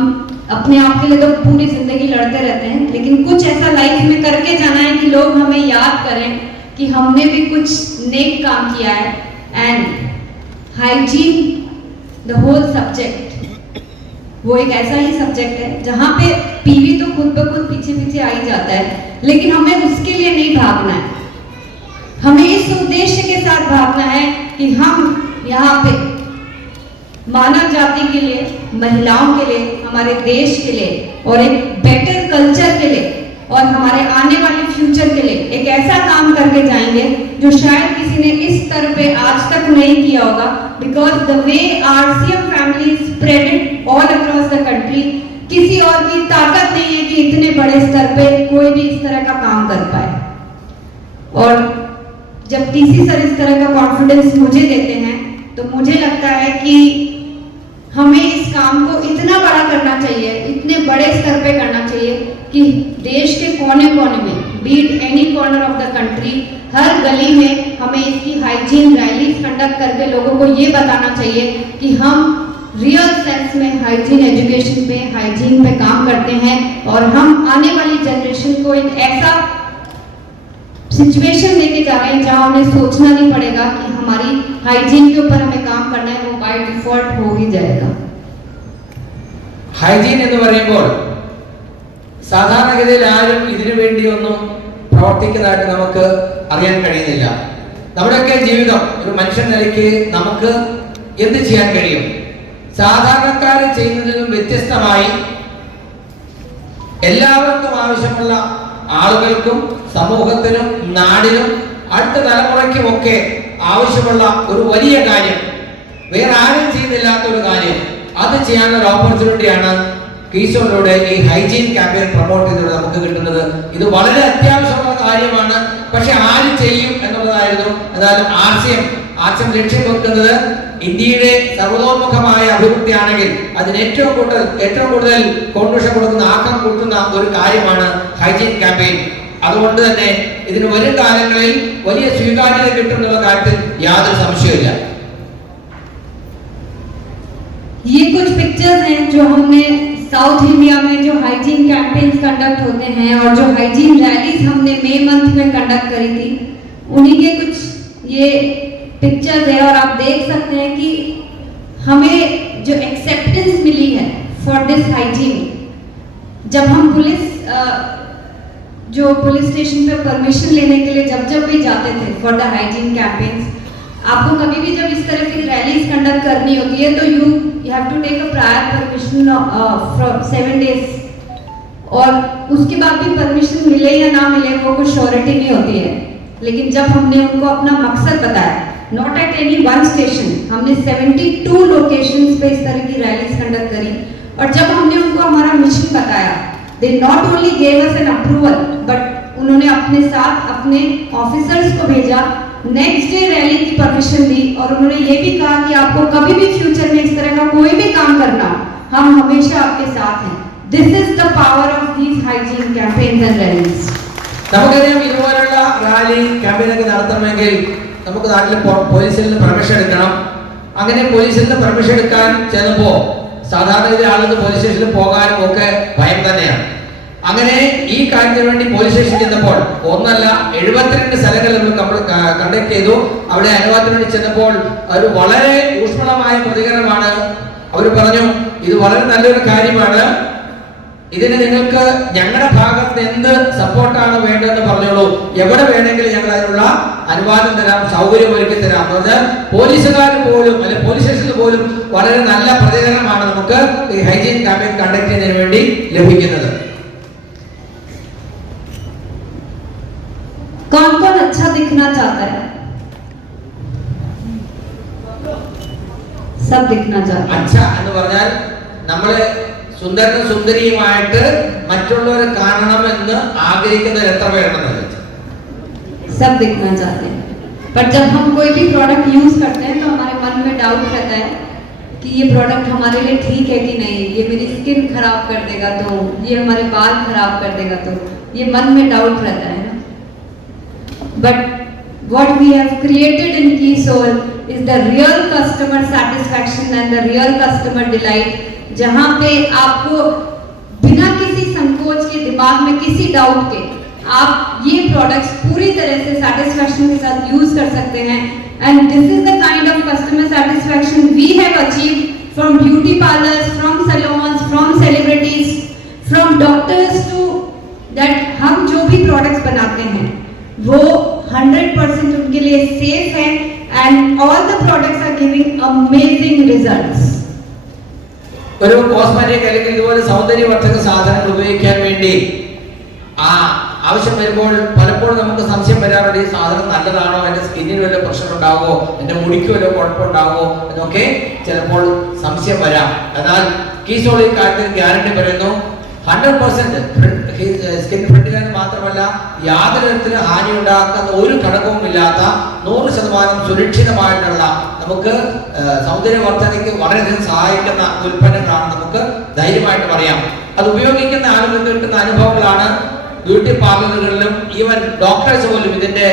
अपने आप के लिए तो पूरी जिंदगी लड़ते रहते हैं, लेकिन कुछ ऐसा लाइफ में करके जाना है कि लोग हमें याद करें कि हमने भी कुछ नेक काम किया है. And hygiene the whole subject वो एक ऐसा ही सब्जेक्ट है जहाँ पे पीवी तो खुद ब खुद पीछे पीछे आ ही जाता है, लेकिन हमें उसके लिए नहीं भागना है. हमें इस उद्देश्य के साथ भागना है कि हम यहाँ पे मानव जाति के लिए, महिलाओं के लिए, हमारे देश के लिए और एक बेटर कल्चर के लिए और हमारे आने वाले फ्यूचर के लिए एक ऐसा काम करके जाएंगे जो शायद किसी ने इस स्तर पे आज तक नहीं किया होगा. Because the way RCM family spreaded all across the country, किसी और की ताकत नहीं है कि इतने बड़े स्तर पे कोई भी इस तरह का काम कर पाए. और जब टीसी सर इस तरह का कॉन्फिडेंस मुझे देते हैं तो मुझे लगता है कि हमें इस काम को इतना बड़ा करना चाहिए, इतने बड़े स्तर पे करना चाहिए कि देश के कोने कोने में, be it any corner of the country, हर गली में हमें इसकी हाइजीन रैलीज कंडक्ट करके लोगों को ये बताना चाहिए कि हम रियल सेंस में हाइजीन एजुकेशन पे, हाइजीन पे काम करते हैं और हम आने वाली जनरेशन को एक ऐसा सिचुएशन लेके जा रहे हैं जहाँ उन्हें सोचना नहीं पड़ेगा कि हमारी हाइजीन के ऊपर हमें काम करना है, वो बाय डिफॉल्ट हो ही जाएगा. ഹൈജീൻ എന്ന് പറയുമ്പോൾ സാധാരണഗതിയിൽ ആരും ഇതിനു വേണ്ടിയൊന്നും പ്രവർത്തിക്കുന്നതായിട്ട് നമുക്ക് അറിയാൻ കഴിയുന്നില്ല. നമ്മുടെയൊക്കെ ജീവിതം ഒരു മനുഷ്യൻ നിലയ്ക്ക് നമുക്ക് എന്ത് ചെയ്യാൻ കഴിയും? സാധാരണക്കാർ ചെയ്യുന്നതിൽ നിന്നും വ്യത്യസ്തമായി എല്ലാവർക്കും ആവശ്യമുള്ള ആളുകൾക്കും സമൂഹത്തിനും നാടിനും അടുത്ത തലമുറയ്ക്കും ഒക്കെ ആവശ്യമുള്ള ഒരു വലിയ കാര്യം, വേറെ ആരും ചെയ്യുന്നില്ലാത്ത ഒരു കാര്യം, അത് ചെയ്യാനുള്ള ഒരു ഓപ്പർച്യൂണിറ്റിയാണ് കീസോണിലൂടെ ഈ ഹൈജീൻ ക്യാമ്പയിൻ പ്രൊമോട്ട് ചെയ്തതിലൂടെ നമുക്ക് കിട്ടുന്നത്. ഇത് വളരെ അത്യാവശ്യമുള്ള കാര്യമാണ്. പക്ഷെ ആര് ചെയ്യും എന്നുള്ളതായിരുന്നു. എന്നാലും RCM ലക്ഷ്യം വെക്കുന്നത് ഇന്ത്യയുടെ സർവതോന്മുഖമായ അഭിവൃദ്ധിയാണെങ്കിൽ അതിന് ഏറ്റവും കൂടുതൽ കോൺട്രിബ്യൂഷൻ കൊടുക്കുന്ന, ആക്കം കൂട്ടുന്ന ഒരു കാര്യമാണ് ഹൈജീൻ ക്യാമ്പയിൻ. അതുകൊണ്ട് തന്നെ ഇതിന് വരും കാലങ്ങളിൽ വലിയ സ്വീകാര്യത കിട്ടുന്നുള്ള കാര്യത്തിൽ യാതൊരു സംശയമില്ല. ये कुछ पिक्चर्स हैं जो हमने साउथ इंडिया में जो हाइजीन कैंपेन्स कंडक्ट होते हैं और जो हाइजीन रैलीज हमने मई मंथ में कंडक्ट करी थी, उन्हीं के कुछ ये पिक्चर्स है. और आप देख सकते हैं कि हमें जो एक्सेप्टेंस मिली है फॉर दिस हाइजीन, जब हम पुलिस स्टेशन पे परमिशन लेने के लिए जब भी जाते थे फॉर द हाइजीन कैंपेन्स, आपको कभी भी जब इस तरह की रैलीज कंडक्ट करनी होती है तो you have to take a prior permission from 7 days, और उसके बाद भी परमिशन मिले या ना मिले वो कोई श्योरिटी नहीं होती है। लेकिन जब हमने उनको अपना मकसद बताया, not at any one station, हमने 72 लोकेशंस पे इस तरह की रैलीज कंडक्ट करी, और जब हमने उनको हमारा मिशन बताया, they not only gave us an approval, but उन्होंने अपने साथ अपने ऑफिसर्स को भेजा, नेक्स्ट डे रैली की परमिशन दी, और उन्होंने ये भी कहा कि आपको कभी भी फ्यूचर में इस तरह का कोई भी काम करना हो, हम हमेशा आपके साथ हैं। This is the power of these hygiene campaigns and rallies. നമുക്കറിയാം, ഇതുപോലുള്ള റാലി ക്യാമ്പയിനൊക്കെ നടത്തണമെങ്കിൽ നമുക്ക് നാട്ടിൽ പോലീസിൽ നിന്ന് പെർമിഷൻ എടുക്കണം. അങ്ങനെ പോലീസിൽ നിന്ന് പെർമിഷൻ എടുക്കാൻ ചെന്നപ്പോൾ സാധാരണ ഇതിൽ ആളുകൾ പോലീസ് സ്റ്റേഷനിൽ പോകാനും ഒക്കെ ഭയം തന്നെയാണ്. അങ്ങനെ ഈ കാര്യത്തിന് വേണ്ടി പോലീസ് സ്റ്റേഷനിൽ ചെന്നപ്പോൾ ഒന്നല്ല 72 സ്ഥലങ്ങളിൽ നമ്മൾ കണ്ടക്ട് ചെയ്തു. അവിടെ അനുവാദത്തിന് വേണ്ടി ചെന്നപ്പോൾ ഒരു വളരെ ഊഷ്മളമായ പ്രതികരണമാണ്. അവർ പറഞ്ഞു, ഇത് വളരെ നല്ലൊരു കാര്യമാണ്, ഇതിന് നിങ്ങൾക്ക് ഞങ്ങളുടെ ഭാഗത്ത് എന്ത് സപ്പോർട്ടാണ് വേണ്ടതെന്ന് പറഞ്ഞോളൂ, എവിടെ വേണമെങ്കിലും ഞങ്ങൾ അതിനുള്ള അനുവാദം തരാം, സൗകര്യം ഒരുക്കി തരാം എന്ന് പറഞ്ഞാൽ പോലീസുകാർ പോലും അല്ലെ പോലീസ് സ്റ്റേഷനിൽ പോലും വളരെ നല്ല പ്രതികരണമാണ് നമുക്ക് ഈ ഹൈജീൻ ക്യാമ്പയിൻ കണ്ടക്ട് ചെയ്യുന്നതിന് വേണ്ടി ലഭിക്കുന്നത്. कौन कौन अच्छा दिखना चाहता है? सब दिखना चाहता है. अच्छा എന്ന് പറഞ്ഞാൽ നമ്മളെ സുന്ദരനും സുന്ദരിയുമായിട്ട് മറ്റുള്ളവരെ കാണണമെന്ന് ആഗ്രഹിക്കുന്നവർ എത്ര പേരുണ്ടെന്ന് വെച്ചാൽ सब दिखना चाहते हैं. पर जब हम कोई भी प्रोडक्ट यूज करते हैं तो हमारे मन में डाउट रहता है कि ये प्रोडक्ट हमारे लिए ठीक है कि नहीं, ये मेरी स्किन खराब कर देगा तो, ये हमारे बाल खराब कर देगा तो, ये मन में डाउट रहता है ना. But what we have created in KeySole is the real customer satisfaction and the real customer delight, जहां पे आपको बिना किसी संकोच के, दिमाग में किसी डाउट के, आप ये प्रोडक्ट्स पूरी तरह से सेटिस्फैक्शन के साथ यूज कर सकते हैं. And this is the kind of customer satisfaction we have achieved from beauty parlors, from salons, from celebrities, from doctors to that. हम जो भी प्रोडक्ट्स बनाते हैं वो 100% उनके लिए सेफ है, and all the products are giving amazing results. ഒരു കോസ്മെറ്റിക് അല്ലെങ്കിൽ ഇതുപോലെ സൗന്ദര്യവർദ്ധക സാധനങ്ങൾ ഉപയോഗിക്കാൻ വേണ്ടി ആവശ്യം വരുമ്പോൾ പലപ്പോഴും നമുക്ക് സംശയം വരാറുണ്ട്, ഈ സാധനം നല്ലതാണോ, എന്റെ സ്കിന്നിന് വല്ല പ്രശ്നം ഉണ്ടാകുമോ, എന്റെ മുടിക്ക് വല്ല കുഴപ്പമുണ്ടാകുമോ എന്നൊക്കെ ചിലപ്പോൾ സംശയം വരാം. എന്നാൽ KeySole ഈ കാര്യത്തിൽ ഗ്യാരണ്ടി പറയുന്നു, 100% സ്കിൻ ഫ്രണ്ട്ലി മാത്രമല്ല യാതൊരു തരത്തിലും ഹാനി ഉണ്ടാക്കുന്ന ഒരു ഘടകവും ഇല്ലാത്ത 100% സുരക്ഷിതമായിട്ടുള്ള നമുക്ക് സൗന്ദര്യവർദ്ധനയ്ക്ക് വളരെയധികം സഹായിക്കുന്ന ഉൽപ്പന്നങ്ങളാണ് നമുക്ക് ധൈര്യമായിട്ട് പറയാം. അത് ഉപയോഗിക്കുന്ന ആളുകൾക്ക് കിട്ടുന്ന അനുഭവങ്ങളാണ് ബ്യൂട്ടി പാർലറുകളിലും ഈവൻ ഡോക്ടേഴ്സ് പോലും ഇതിന്റെ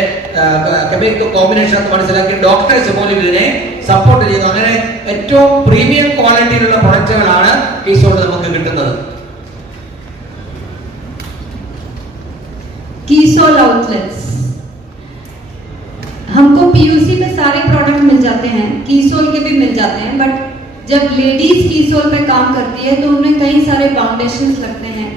കെമിക്കൽ കോമ്പിനേഷൻ മനസ്സിലാക്കി ഡോക്ടേഴ്സ് പോലും ഇതിനെ സപ്പോർട്ട് ചെയ്യുന്നു. അങ്ങനെ ഏറ്റവും പ്രീമിയം ക്വാളിറ്റിയിലുള്ള പ്രൊഡക്റ്റുകളാണ് KeySole നമുക്ക് കിട്ടുന്നത്. KeySole outlets, हमको PUC में सारे प्रोडक्ट मिल जाते हैं, KeySole के भी मिल जाते हैं, बट जब लेडीज KeySole पे काम करती है तो उन्हें कई सारे बाउंडेशंस लगते हैं,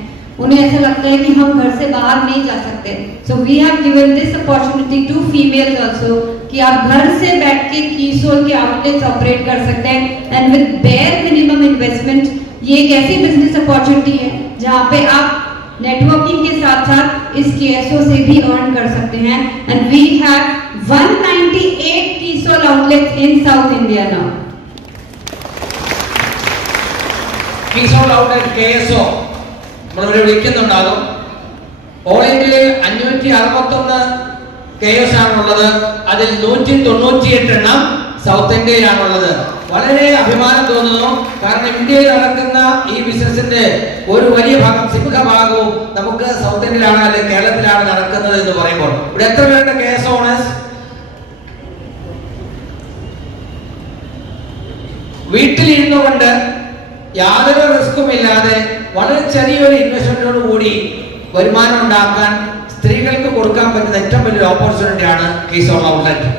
उन्हें ऐसा लगता है कि हम घर से बाहर नहीं जा सकते. So we have given this opportunity to females also कि आप घर से बैठ के KeySole के आउटलेट्स ऑपरेट कर सकते हैं, and with bare minimum investment. ये एक ऐसी बिजनेस अपॉर्चुनिटी है जहाँ पे आप नेटवर्किंग के साथ साथ इस KSO से भी अर्न कर सकते हैं. And we have 198 KeySole outlets in South India now. KeySole outlet KSO നമ്മളിവരെ വിളിക്കുന്നുണ്ടാകും. ഓൾ ഇന്ത്യയിൽ 561 KSO ആണുള്ളത്. അതിൽ 198 എണ്ണം സൗത്ത് ഇന്ത്യയിലാണുള്ളത്. വളരെ അഭിമാനം തോന്നുന്നു. കാരണം ഇന്ത്യയിൽ നടക്കുന്ന ഈ ബിസിനസിന്റെ ഒരു വലിയ ഭാഗം, സിംഹഭാഗവും നമുക്ക് സൗത്ത് ഇന്ത്യയിലാണ് അല്ലെങ്കിൽ കേരളത്തിലാണ് നടക്കുന്നത് എന്ന് പറയുമ്പോൾ ഇവിടെ എത്ര പേരുടെ KSO ഓണേഴ്സ്? വീട്ടിലിരുന്നു കൊണ്ട് യാതൊരു റിസ്കും ഇല്ലാതെ വളരെ ചെറിയൊരു ഇൻവെസ്റ്റ്മെന്റോട് കൂടി വരുമാനം ഉണ്ടാക്കാൻ സ്ത്രീകൾക്ക് കൊടുക്കാൻ പറ്റുന്ന ഏറ്റവും വലിയൊരു ഓപ്പർച്യൂണിറ്റിയാണ് KeySole ഔട്ട്ലെറ്റ്.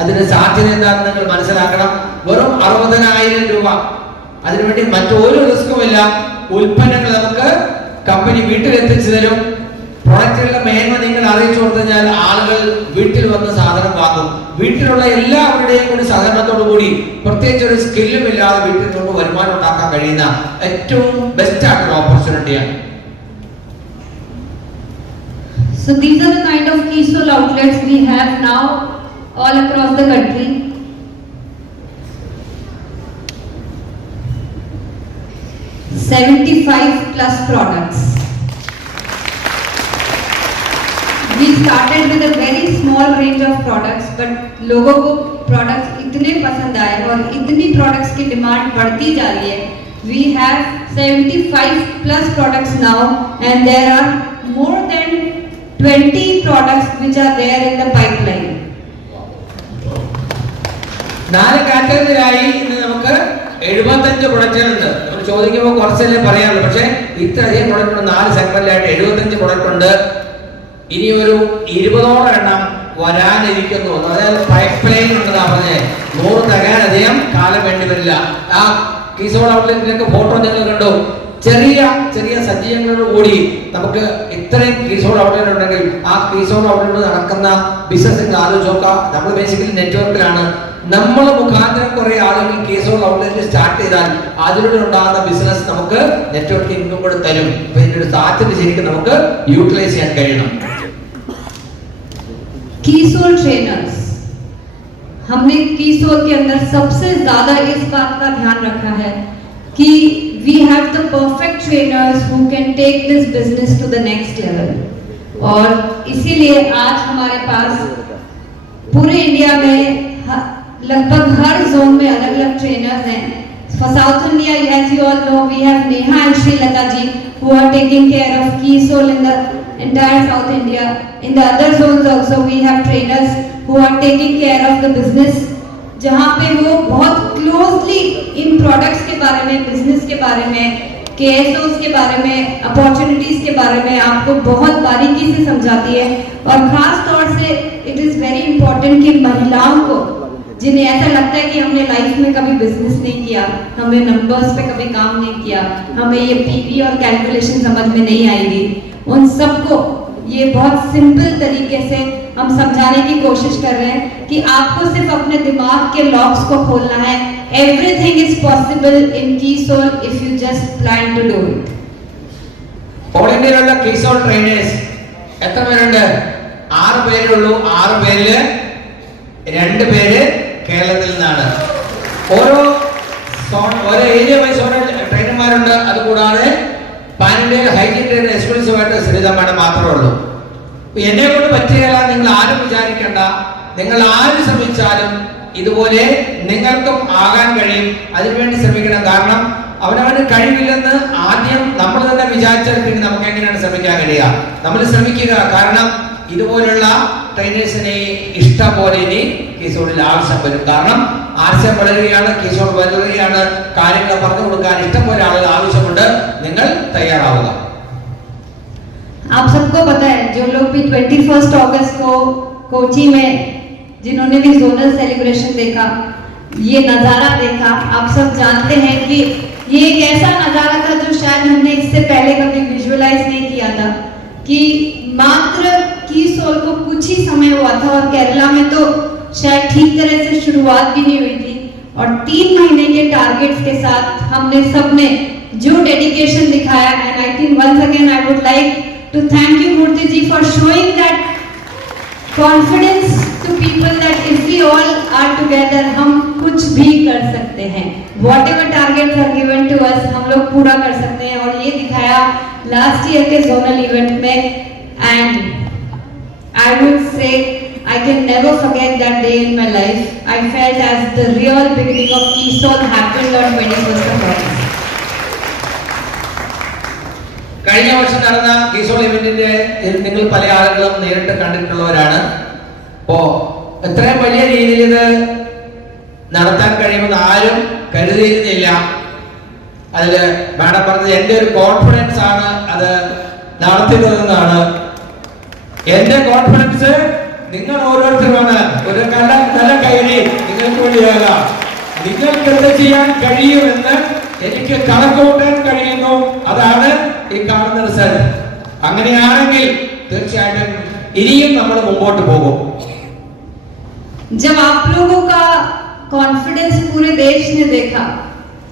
അതിന് സാധ്യത എന്താണെന്ന് നിങ്ങൾ മനസ്സിലാക്കണം. വെറും 60,000 രൂപ, അതിനുവേണ്ടി മറ്റൊരു റിസ്കുമില്ല. ഉൽപ്പന്നങ്ങൾ നമുക്ക് കമ്പനി വീട്ടിലെത്തിച്ചു തരും. പ്രൊഡക്റ്റുകളുടെ മേന്മ നിങ്ങൾ അറിയിച്ചു കൊടുത്തു കഴിഞ്ഞാൽ ആളുകൾ വീട്ടിൽ വന്ന് സാധനം വാങ്ങും. വീട്ടിലുള്ള എല്ലാവരുടെയും കൂടി സഹകരണത്തോടു കൂടി പ്രത്യേകിച്ച് ഒരു സ്കില്ലും ഇല്ലാതെ വീട്ടിൽ കൊണ്ട് വരുമാനം ഉണ്ടാക്കാൻ കഴിയുന്ന ഏറ്റവും ബെസ്റ്റ് ആയിട്ടുള്ള ഓപ്പർച്യൂണിറ്റിയാണ്. So these are the kind of KeySol outlets we have now all across the country. 75 plus products. We started with a very small range of products, but लोगों को products इतने पसंद आए और इतनी products की demand बढ़ती जा रही है. We have 75 plus products now, and there are more than 20 products which are there in the pipeline. 4 കാറ്റഗറിയിലായി ഇന്ന് നമുക്ക് 75 പ്രൊഡക്റ്റുകളുണ്ട്. നമ്മൾ ചോദിക്കുമ്പോൾ കുറച്ചല്ലേ പറയാനുള്ളൂ, പക്ഷേ ഇത്രയധികം പ്രൊഡക്റ്റ് ഉണ്ട്. 4 സെഗ്മെന്റിലായിട്ട് 75 പ്രൊഡക്റ്റ് ഉണ്ട്. ഇനി ഒരു 20ഓളം എണ്ണം വരാനിരിക്കുന്നു. അതായത് പൈപ്പ് ലൈൻ ഉണ്ടെന്നാ പറഞ്ഞേ. 100 തികയാനധികം കാലം വേണ്ടി വരില്ല. ആ KeySol ഔട്ട്ലെറ്റിലേക്ക് ഫോട്ടോ നിങ്ങൾ കണ്ടു. ചെറിയ ചെറിയ സജ്ജീകരണങ്ങളോട് കൂടി നമുക്ക് ഇത്രയും KeySol ഔട്ട്ലെറ്റ് ഉണ്ടെങ്കിൽ ആ KeySol ഔട്ട്ലെറ്റ് നടക്കുന്ന ബിസിനസ് ആലോചിച്ച് നോക്കാം. നമ്മൾ ബേസിക്കലി നെറ്റ്വർക്കിലാണ്. നമ്മൾ മുഖാന്തരം കുറെ ആളുകൾ KeySol ഔട്ട്ലെറ്റ് സ്റ്റാർട്ട് ചെയ്താൽ അതിലൂടെ ഉണ്ടാകുന്ന ബിസിനസ് നമുക്ക് നെറ്റ്വർക്ക് ഇൻകം കൂടെ തരും. അപ്പൊ ഇതിന്റെ ഒരു സാധ്യത ശരിക്കും നമുക്ക് യൂട്ടിലൈസ് ചെയ്യാൻ കഴിയണം. KeySol ट्रेनर्स, हमने KeySol के अंदर सबसे ज्यादा इस बात का ध्यान रखा है कि we have the perfect trainers who can take this business to the next level. और इसीलिए आज हमारे पास पूरे इंडिया में लगभग हर जोन में अलग अलग ट्रेनर्स हैं. For South India, as you all know, we have Neha and Srilata ji who are taking care of KeySol in the entire South India. In the other zones also we have trainers who are taking care of the business, जहाँ पे वो बहुत closely in products के बारे में, business के बारे में, KSOs के बारे में, अपॉर्चुनिटीज के बारे में आपको बहुत बारीकी से समझाती है. और खास तौर से इट इज वेरी इंपॉर्टेंट कि महिलाओं को जिन्हें ऐसा लगता है कि हमने लाइफ में कभी बिजनेस नहीं किया, हमने नंबर्स पे कभी काम नहीं किया, हमें ये पीवी और कैलकुलेशन समझ में नहीं आएगी, उन सबको ये बहुत सिंपल तरीके से हम समझाने की कोशिश कर रहे हैं कि आपको सिर्फ अपने दिमाग के लॉक्स को खोलना है. Everything is possible in KeySol if you just plan to do it. All ഇന്ത്യയിലുള്ള KeySol ട്രെയിനേഴ്സ് എത്ര പേരുണ്ട്? 6 പേരേ ഉള്ളൂ. 6 പേരില് 2 പേര് കേരളത്തിൽ നിന്നാണ്. ഓരോ ഏരിയ വൈസ് ഓരോ ട്രെയിനർമാരുണ്ട്. അതുകൂടാതെ പാനിന്ത്യയിൽ ഹൈജീൻ ട്രെയിനർ എക്സ്ക്ലൂസീവ് ആയിട്ട് ശ്രീത മാഡം മാത്രമേ ഉള്ളൂ. എന്നെ കൊണ്ട് പറ്റുകയില്ല നിങ്ങൾ ആരും വിചാരിക്കേണ്ട. നിങ്ങൾ ആര് ശ്രമിച്ചാലും ഇതുപോലെ നിങ്ങൾക്കും ആകാൻ കഴിയും. അതിനുവേണ്ടി ശ്രമിക്കണം. കാരണം അവനവന് കഴിവില്ലെന്ന് ആദ്യം നമ്മൾ തന്നെ വിചാരിച്ചാൽ പിന്നെ നമുക്ക് എങ്ങനെയാണ് ശ്രമിക്കാൻ കഴിയുക? നമ്മൾ ശ്രമിക്കുക. കാരണം ഇതുപോലുള്ള ട്രെയിനേഴ്സിനെ ഇഷ്ടം പോലെ ഇനി KeySolൽ ആവശ്യം വരും. കാരണം ആവശ്യം വളരുകയാണ്, KeySol വളരുകയാണ്. കാര്യങ്ങൾ പറഞ്ഞു കൊടുക്കാൻ ഇഷ്ടം പോലെ ആളുകൾ ആവശ്യമുണ്ട്. നിങ്ങൾ തയ്യാറാവുക. आप सबको पता है, जो लोग भी 21 अगस्त को कोची में जिन्होंने भी जोनल सेलिब्रेशन देखा, ये नज़ारा देखा, आप सब जानते हैं कि ये एक ऐसा नज़ारा था जो शायद हमने इससे पहले कभी विजुअलाइज नहीं किया था. कि मात्र KeySol को कुछ ही समय हुआ था और केरला में तो शायद ठीक तरह से शुरुआत भी नहीं हुई थी. और 3 महीने के टारगेट्स के साथ हमने सबने जो डेडिकेशन दिखाया, and I think once again I would like to thank you Murthy ji for showing that confidence to people that if we all are together हम कुछ भी कर सकते हैं. Whatever targets are given to us हम लोग पूरा कर सकते हैं. और ये दिखाया लास्ट ईयर के जोनल इवेंट में. And I would say I can never forget that day in my life. I felt as the real beginning of KeySol happened on 21st of August. കഴിഞ്ഞ വർഷം നടന്ന KeySol ഇവന്റിന്റെ നിങ്ങൾ പല ആളുകളും നേരിട്ട് കണ്ടിട്ടുള്ളവരാണ്. അപ്പോ എത്രയും വലിയ രീതിയിൽ ഇത് നടത്താൻ കഴിയുമെന്ന് ആരും കരുതിയിരുന്നില്ല. അതില് മാഡം പറഞ്ഞത് എന്റെ ഒരു കോൺഫിഡൻസ് ആണ് അത് നടത്തുന്നതെന്നാണ്. എന്റെ കോൺഫിഡൻസ് നിങ്ങൾ ഓരോരുത്തരുമാണ്. ഒരു നല്ല കൈയടി നിങ്ങൾക്ക് വേണ്ടിയാകാം. നിങ്ങൾക്ക് എന്ത് ചെയ്യാൻ കഴിയുമെന്ന് എനിക്ക് കണക്കുകൂട്ടാൻ കഴിയുന്നു. അതാണ് ഈ കാണുന്ന റിസൾട്ട്. അങ്ങനെയാണെങ്കിൽ തീർച്ചയായിട്ടും ഇനിയും നമ്മൾ മുമ്പോട്ട് പോകും. जब आप लोगों का कॉन्फिडेंस पूरे देश ने देखा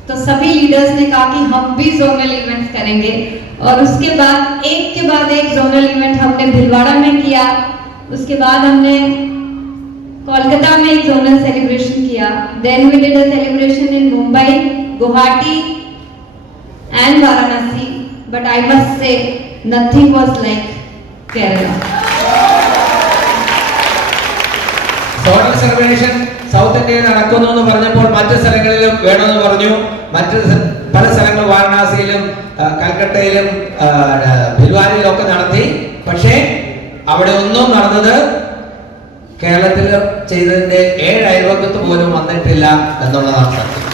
तो सभी लीडर्स ने कहा कि हम भी जोनल इवेंट्स करेंगे और उसके बाद एक जोनल इवेंट हमने भिलवाड़ा में किया, उसके बाद हमने कोलकाता में एक जोनल सेलिब्रेशन किया, then we did a celebration in Mumbai, Guwahati and Varanasi, but I must say nothing was like Kerala. Zonal celebration south ഇന്ത്യയിൽ നടക്കുന്നു എന്ന് പറഞ്ഞപ്പോൾ മറ്റു സ്ഥലങ്ങളിലും വേണമെന്ന് പറഞ്ഞു. പല സ്ഥലങ്ങളും വാരണാസിയിലും കൽക്കട്ടയിലും ഭിൽവാരയിലും ഒക്കെ നടത്തി. പക്ഷേ അവിടെ ഒന്നും നടന്നത് കേരളത്തിൽ ചെയ്തതിന്റെ 7 അയൽവക്കത്ത് പോലും വന്നിട്ടില്ല എന്നുള്ളതാണ് സത്യം.